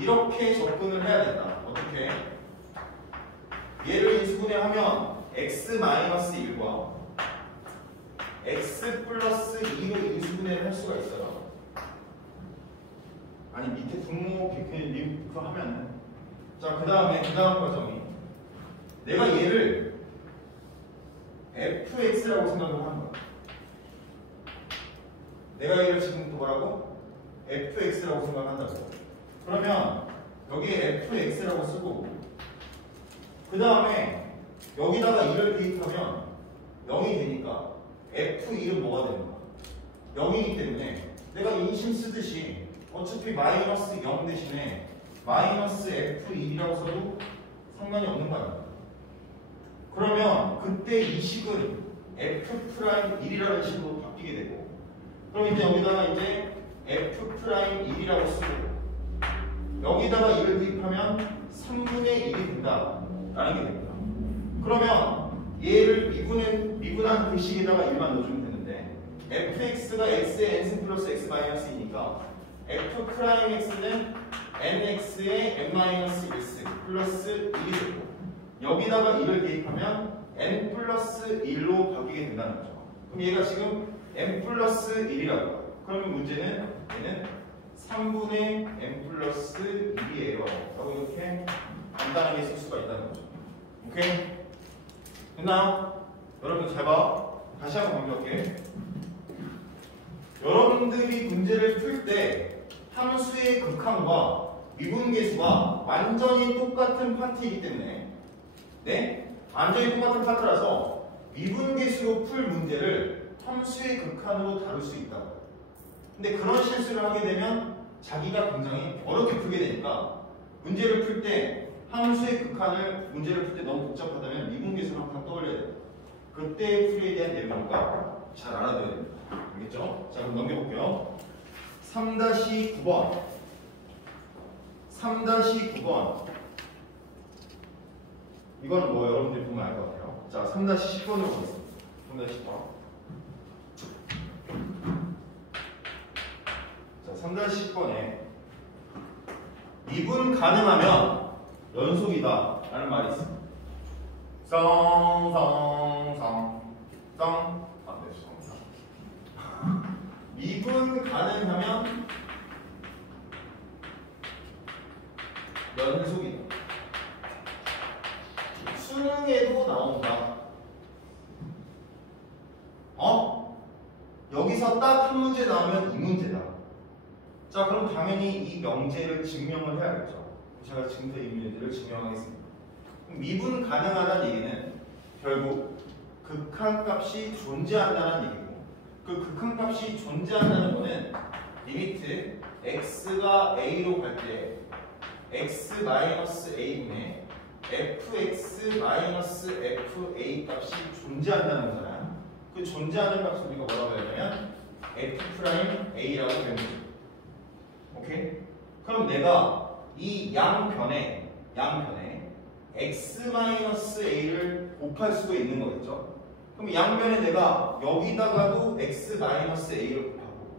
이렇게 접근을 해야 된다. 어떻게? 얘를 인수분해하면 x-1과 x 플러스 2로 인수분해를 할 수가 있어요. 아니 밑에 분모 개편이 그거 하면은 자 그 다음 과정이 내가 얘를 fx라고 생각을 하는 거야. 내가 얘를 지금 뭐라고? fx라고 생각한다고. 그러면 여기에 fx라고 쓰고 그 다음에 여기다가 2를 대입하면 0이 되니까 f2는 뭐가 되는 거야? 0이기 때문에 내가 인심 쓰듯이 어차피 마이너스 0 대신에 마이너스 f1이라고 써도 상관이 없는 거 아닙니까? 그러면 그때 이 식은 f'1이라는 식으로 바뀌게 되고 그럼 이제 여기다가 이제 f'1이라고 쓰고 여기다가 1을 대입하면 3분의 1이 된다 라는 게 됩니다. 그러면 얘를 미분한 글씨에다가 1만 넣어주면 되는데 fx가 x의 n승 플러스 x 마이너스 2니까 f'x는 nx의 n-1승 플러스 1이 되고 여기다가 1을 대입하면 n 플러스 1로 바뀌게 된다는 거죠. 그럼 얘가 지금 n 플러스 1이라고. 그러면 문제는 얘는 3분의 n 플러스 1이에요. 라고 이렇게 간단하게 쓸 수가 있다는 거죠. 오케이? 됐나요? 여러분 잘 봐. 다시 한번 강조할게. 여러분들이 문제를 풀 때 함수의 극한과 미분계수가 완전히 똑같은 파트이기 때문에 네? 완전히 똑같은 파트라서 미분계수로 풀 문제를 함수의 극한으로 다룰 수 있다. 근데 그런 실수를 하게 되면 자기가 굉장히 어렵게 풀게 되니까 문제를 풀 때 함수의 극한을 문제를 풀 때 너무 복잡하다면 미분계수를 항상 떠올려야 돼요. 그때 풀이에 대한 내용과 잘 알아둬야 됩니다. 알겠죠? 자 그럼 넘겨볼게요. 3-9번 3-9번 이거는 뭐 여러분들이 보면 알 것 같아요. 자 3-10번으로 가겠습니다. 3-10번 자 3-10번에 미분 가능하면 연속이다 라는 말이 있습니다. 미분 가능하면 연속이다. 수능에도 나온다. 여기서 딱 한 문제 나오면 이 문제다. 자 그럼 당연히 이 명제를 증명을 해야겠죠. 제가 지금부터 이 문제를 증명하겠습니다. 미분 가능하다는 얘기는 결국 극한값이 존재한다는 얘기고 그 극한값이 존재한다는 거는 리미트 x가 a로 갈 때 x-a분의 fx-fa 값이 존재한다는 거잖아요. 그 존재하는 값을 우리가 뭐라고 해야 되냐면 f'a라고 배우는 거죠. 오케이? 그럼 내가 이 양변에 x-a를 곱할 수가 있는 거겠죠? 그럼 양변에 내가 여기다가도 x-a를 곱하고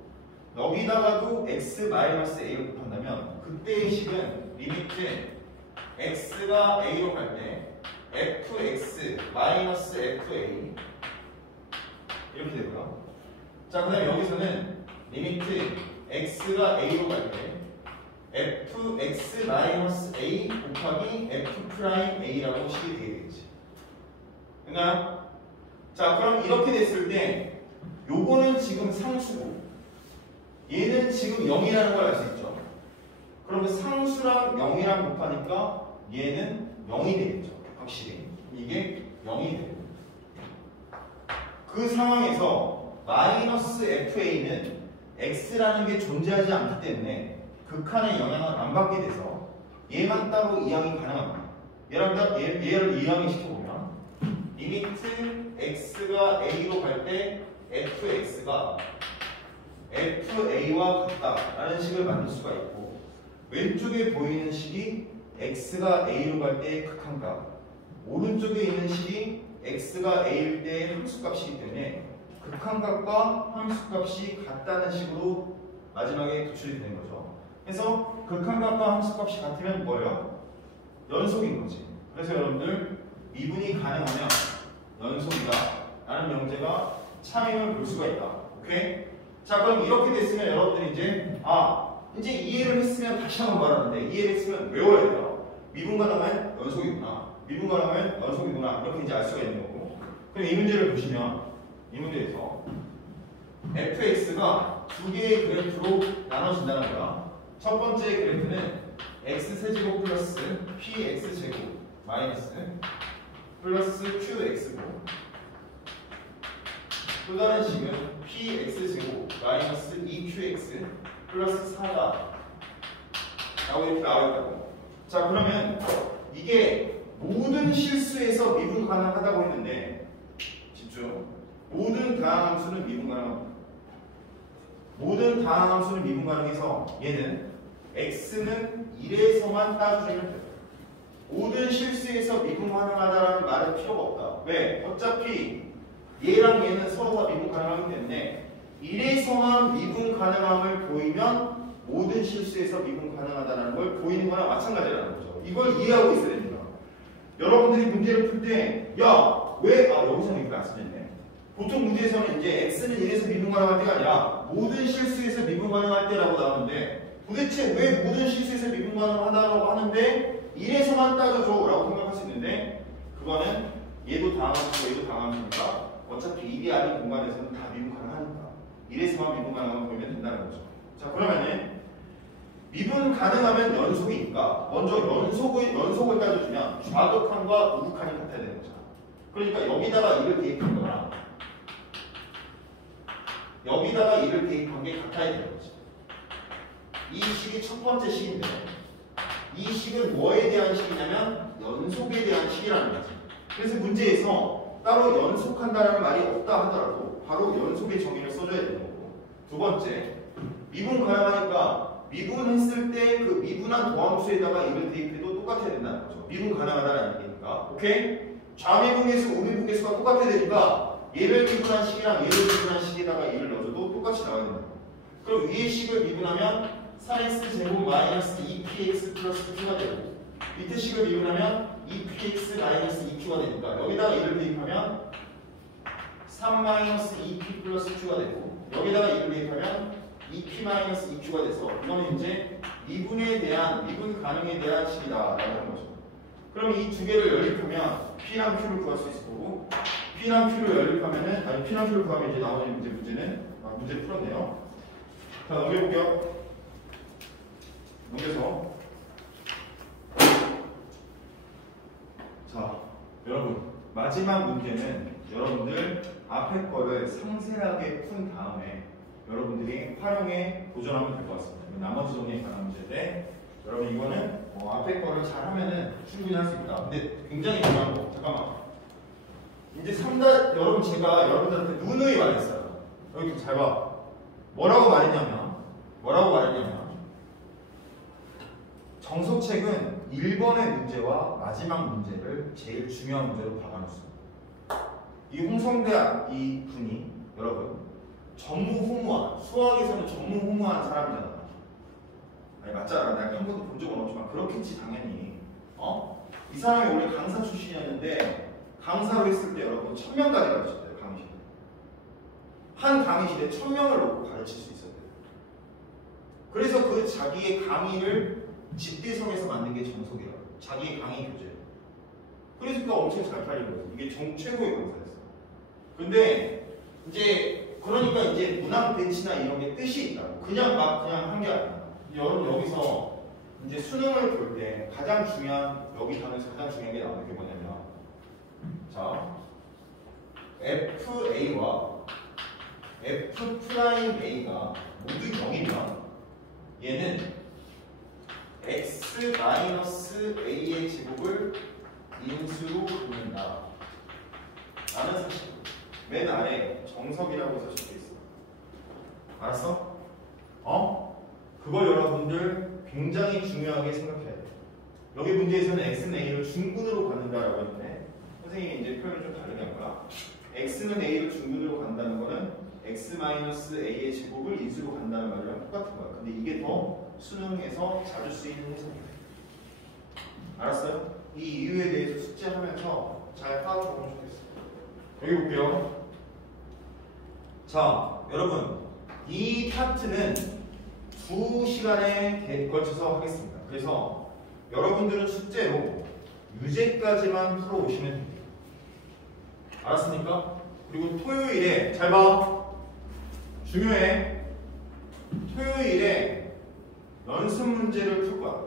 여기다가도 x-a를 곱한다면 그때의 식은 리미트 x가 a로 갈 때 fx-fa 이렇게 되고요. 자, 그 다음에 여기서는 리미트 x가 a로 갈 때 fx-a 곱하기 f'a라고 식이 되겠지. 됐나요? 자, 그럼 이렇게 됐을 때 요거는 지금 상수고 얘는 지금 0이라는 걸 알 수 있죠. 그러면 상수랑 0이랑 곱하니까 얘는 0이 되겠죠. 확실히 이게 0이 되고 그 상황에서 마이너스 fa는 x라는 게 존재하지 않기 때문에 극한의 영향을 안 받게 돼서 얘만 따로 이항이 가능합니다. 얘를 이항을 시켜보면 리미트 x가 a로 갈 때 fx가 fa와 같다라는 식을 만들 수가 있고 왼쪽에 보이는 식이 x가 a로 갈 때 극한값 오른쪽에 있는 식이 x가 a일 때 함수값이기 때문에 극한값과 함수값이 같다는 식으로 마지막에 도출이 되는 거죠. 그래서 극한값과 함수값이 같으면 뭐예요? 연속인 거지. 그래서 여러분들 미분이 가능하면 연속이다 라는 명제가 참임을 볼 수가 있다. 오케이? 자, 그럼 이렇게 됐으면 여러분들이 이제 이해를 했으면 다시 한번 말하는데 이해를 했으면 외워야 돼요. 미분 가능하면 연속이구나. 미분 가능하면 연속이구나. 이렇게 이제 알 수가 있는 거고. 그럼 이 문제를 보시면 이 문제에서 fx가 두 개의 그래프로 나눠진다는 거야. 첫 번째 그래프는 x세제곱 플러스 px제곱 마이너스 플러스 qx고 또 다른 식은 px제곱 마이너스 2qx 플러스 4가 라고 이렇게 나와있다고. 자, 그러면 이게 모든 실수에서 미분 가능하다고 했는데 집중. 모든 다항함수는 미분 가능합니다. 모든 다항함수는 미분 가능해서 얘는 x는 1에서만 따주면 돼요. 모든 실수에서 미분 가능하다라는 말은 필요가 없다. 왜? 어차피 얘랑 얘는 서로 다 미분 가능하기 때문에 1에서만 미분 가능함을 보이면 모든 실수에서 미분 가능하다는 걸 보이는 거나 마찬가지라는 거죠. 이걸 이해하고 있어야 됩니다. 여러분들이 문제를 풀 때 여기서는 이렇게 안 쓰겠네. 보통 문제에서는 이제 x는 1에서 미분 가능할 때가 아니라 모든 실수에서 미분 가능할 때라고 나오는데 도대체 왜 모든 실수에서 미분 가능하다고 하는데 1에서만 따져줘 라고 생각할 수 있는데 그거는 얘도 다항함수고 얘도 다항함수니까 어차피 1이 아닌 공간에서는 다 미분 가능하니까 1에서만 미분 가능하면 보면 된다는 거죠. 자, 그러면은 미분 가능하면 연속이니까 먼저 연속을 따져주면 좌극한과 우극한이 같아야 되는 거죠. 그러니까 여기다가 1을 대입한 거랑 여기다가 1을 대입한 게 같아야 되는 거죠. 이 식이 첫 번째 식인데 이 식은 뭐에 대한 식이냐면 연속에 대한 식이라는 거지. 그래서 문제에서 따로 연속한다는 말이 없다 하더라도 바로 연속의 정의를 써줘야 되는 거고 두 번째 미분 가능하니까 미분했을 때 그 미분한 도함수에다가 1을 대입해도 똑같아야 된다는 거죠. 미분 가능하다는 얘기니까. 오케이? 좌미분계수, 우미분계수가 똑같아야 되니까 얘를 미분한 식이랑 얘를 미분한 식에다가 1을 넣어줘도 똑같이 나와야 된다. 그럼 위의 식을 미분하면 4x제곱 마이너스 2px 플러스 q가 되고 밑에 식을 미분하면 2px 마이너스 2q가 되니까 여기다가 1을 대입하면 3 마이너스 2p 플러스 q가 되고 여기다가 1을 대입하면 2p 마이너스 2q가 돼서 이거는 이제 미분 가능에 대한 식이다라는 거죠. 그럼 이 두 개를 연립하면 p랑 q를 구할 수 있을 거고 p랑 q를 연립하면은 p랑 q를 구하면 이제 나머지 문제는 문제 풀었네요. 자, 넘겨볼게요. 넘겨서 자, 여러분 마지막 문제는 여러분들 앞에 거를 상세하게 푼 다음에 여러분들이 활용해 도전하면 될 것 같습니다. 나머지 정리에 관한 문제인데 여러분 이거는 앞에 거를 잘 하면은 충분히 할 수 있다. 근데 굉장히 중요한 거 잠깐만 이제 3단 여러분 제가 여러분들한테 누누이 말했어요. 여기 잘 봐. 뭐라고 말했냐면 정석책은 1번의 문제와 마지막 문제를 제일 중요한 문제로 박아놓습니다. 이 홍성대 이 분이 여러분 전무후무한, 수학에서는 전무후무한 사람이잖아. 아니 맞잖아. 내가 한 번도 본 적은 없지만 그렇겠지 당연히. 이 사람이 원래 강사 출신이었는데 강사로 했을 때 여러분 1000명까지 가르쳤대요. 강의실에. 한 강의실에 1000명을 놓고 가르칠 수 있었대요. 그래서 그 자기의 강의를 집대성에서 만든 게 정석이라고. 자기의 강의 교재. 그래서 그가 엄청 잘 팔린 거예요. 이게 최고의 강사였어요. 근데 이제 그러니까 이제 문학 벤치나 이런 게 뜻이 있다고. 그냥 한 게 아니야. 여러분 여기서 이제 수능을 볼 때 가장 중요한, 여기 단어에서 가장 중요한 게 나오는 게 뭐냐면, 자, FA와 F'A가 모두 0이면 얘는 X-A의 제곱을 인수로 긋는다 라는 사실. 맨 아래 정석이라고 해서 적혀있어. 알았어? 그걸 여러분들 굉장히 중요하게 생각해야 돼. 여기 문제에서는 X는 A를 중근으로 갖는다라고 했는데 선생님이 이제 표현을 좀 다르게 한 거야. X는 A를 중근으로 간다는 거는 X-A의 제곱을 인수로 간다는 말이랑 똑같은 거야. 근데 이게 더 수능에서 자주 쓰이는 해석이야. 알았어요? 이 이유에 대해서 숙제하면서 잘 파악해보면 좋겠어. 여기 볼게요. 자, 여러분 이 파트는 2시간에 걸쳐서 하겠습니다. 그래서 여러분들은 숙제로 유제까지만 풀어오시면 됩니다. 알았습니까? 그리고 토요일에 잘 봐. 중요해. 토요일에 연습 문제를 풀 거야.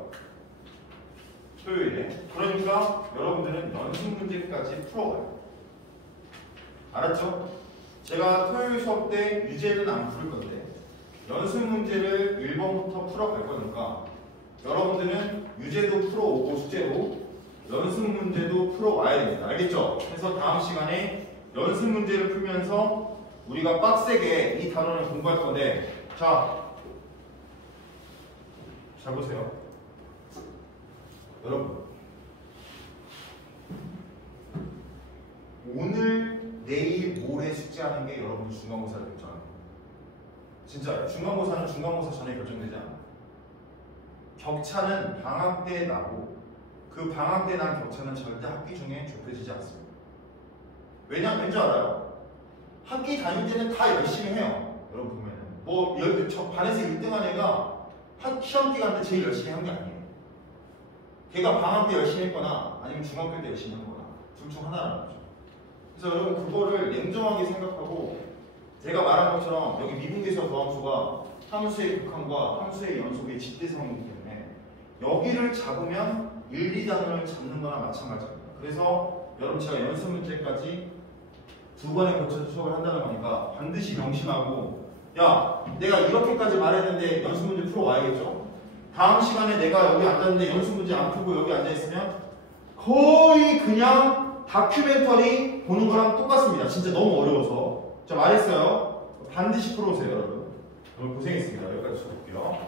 토요일에. 그러니까 여러분들은 연습 문제까지 풀어가요. 알았죠? 제가 토요일 수업 때 유제는 안 풀 건데 연습 문제를 1번부터 풀어갈 거니까 여러분들은 유제도 풀어오고 숙제로 연습 문제도 풀어와야 됩니다. 알겠죠? 그래서 다음 시간에 연습 문제를 풀면서 우리가 빡세게 이 단원을 공부할 건데, 자, 잘 보세요. 여러분 오늘, 내일, 모레 숙제하는 게 여러분들 중간고사를 결정하는 거예요. 진짜 중간고사는 중간고사 전에 결정되지 않아요. 격차는 방학 때 나고 그 방학 때 난 격차는 절대 학기 중에 좁혀지지 않습니다. 왠지 알아요? 학기 다닐 때는 다 열심히 해요. 여러분 보면은 뭐 저 반에서 1등한 애가 시험 기간 때 제일 열심히 한 게 아니에요. 걔가 방학 때 열심히 했거나 아니면 중학교 때 열심히 한 거나 둘 중 하나라는 거죠. 그래서 여러분 그거를 냉정하게 생각하고, 제가 말한 것처럼 여기 미분계수 더함수가 함수의 극한과 함수의 연속의 집대성이기 때문에 여기를 잡으면 1, 2단원을 잡는 거나 마찬가지입니다. 그래서 여러분 제가 연습 문제까지 2번에 걸쳐서 수업을 한다는 거니까 반드시 명심하고, 야 내가 이렇게까지 말했는데 연습 문제 풀어와야겠죠? 다음 시간에 내가 여기 앉았는데 연습 문제 안 풀고 여기 앉아있으면 거의 그냥 다큐멘터리 보는 거랑 똑같습니다. 진짜 너무 어려워서. 자, 말했어요. 반드시 풀어오세요, 여러분. 오늘 고생했습니다. 여기까지 수업할게요.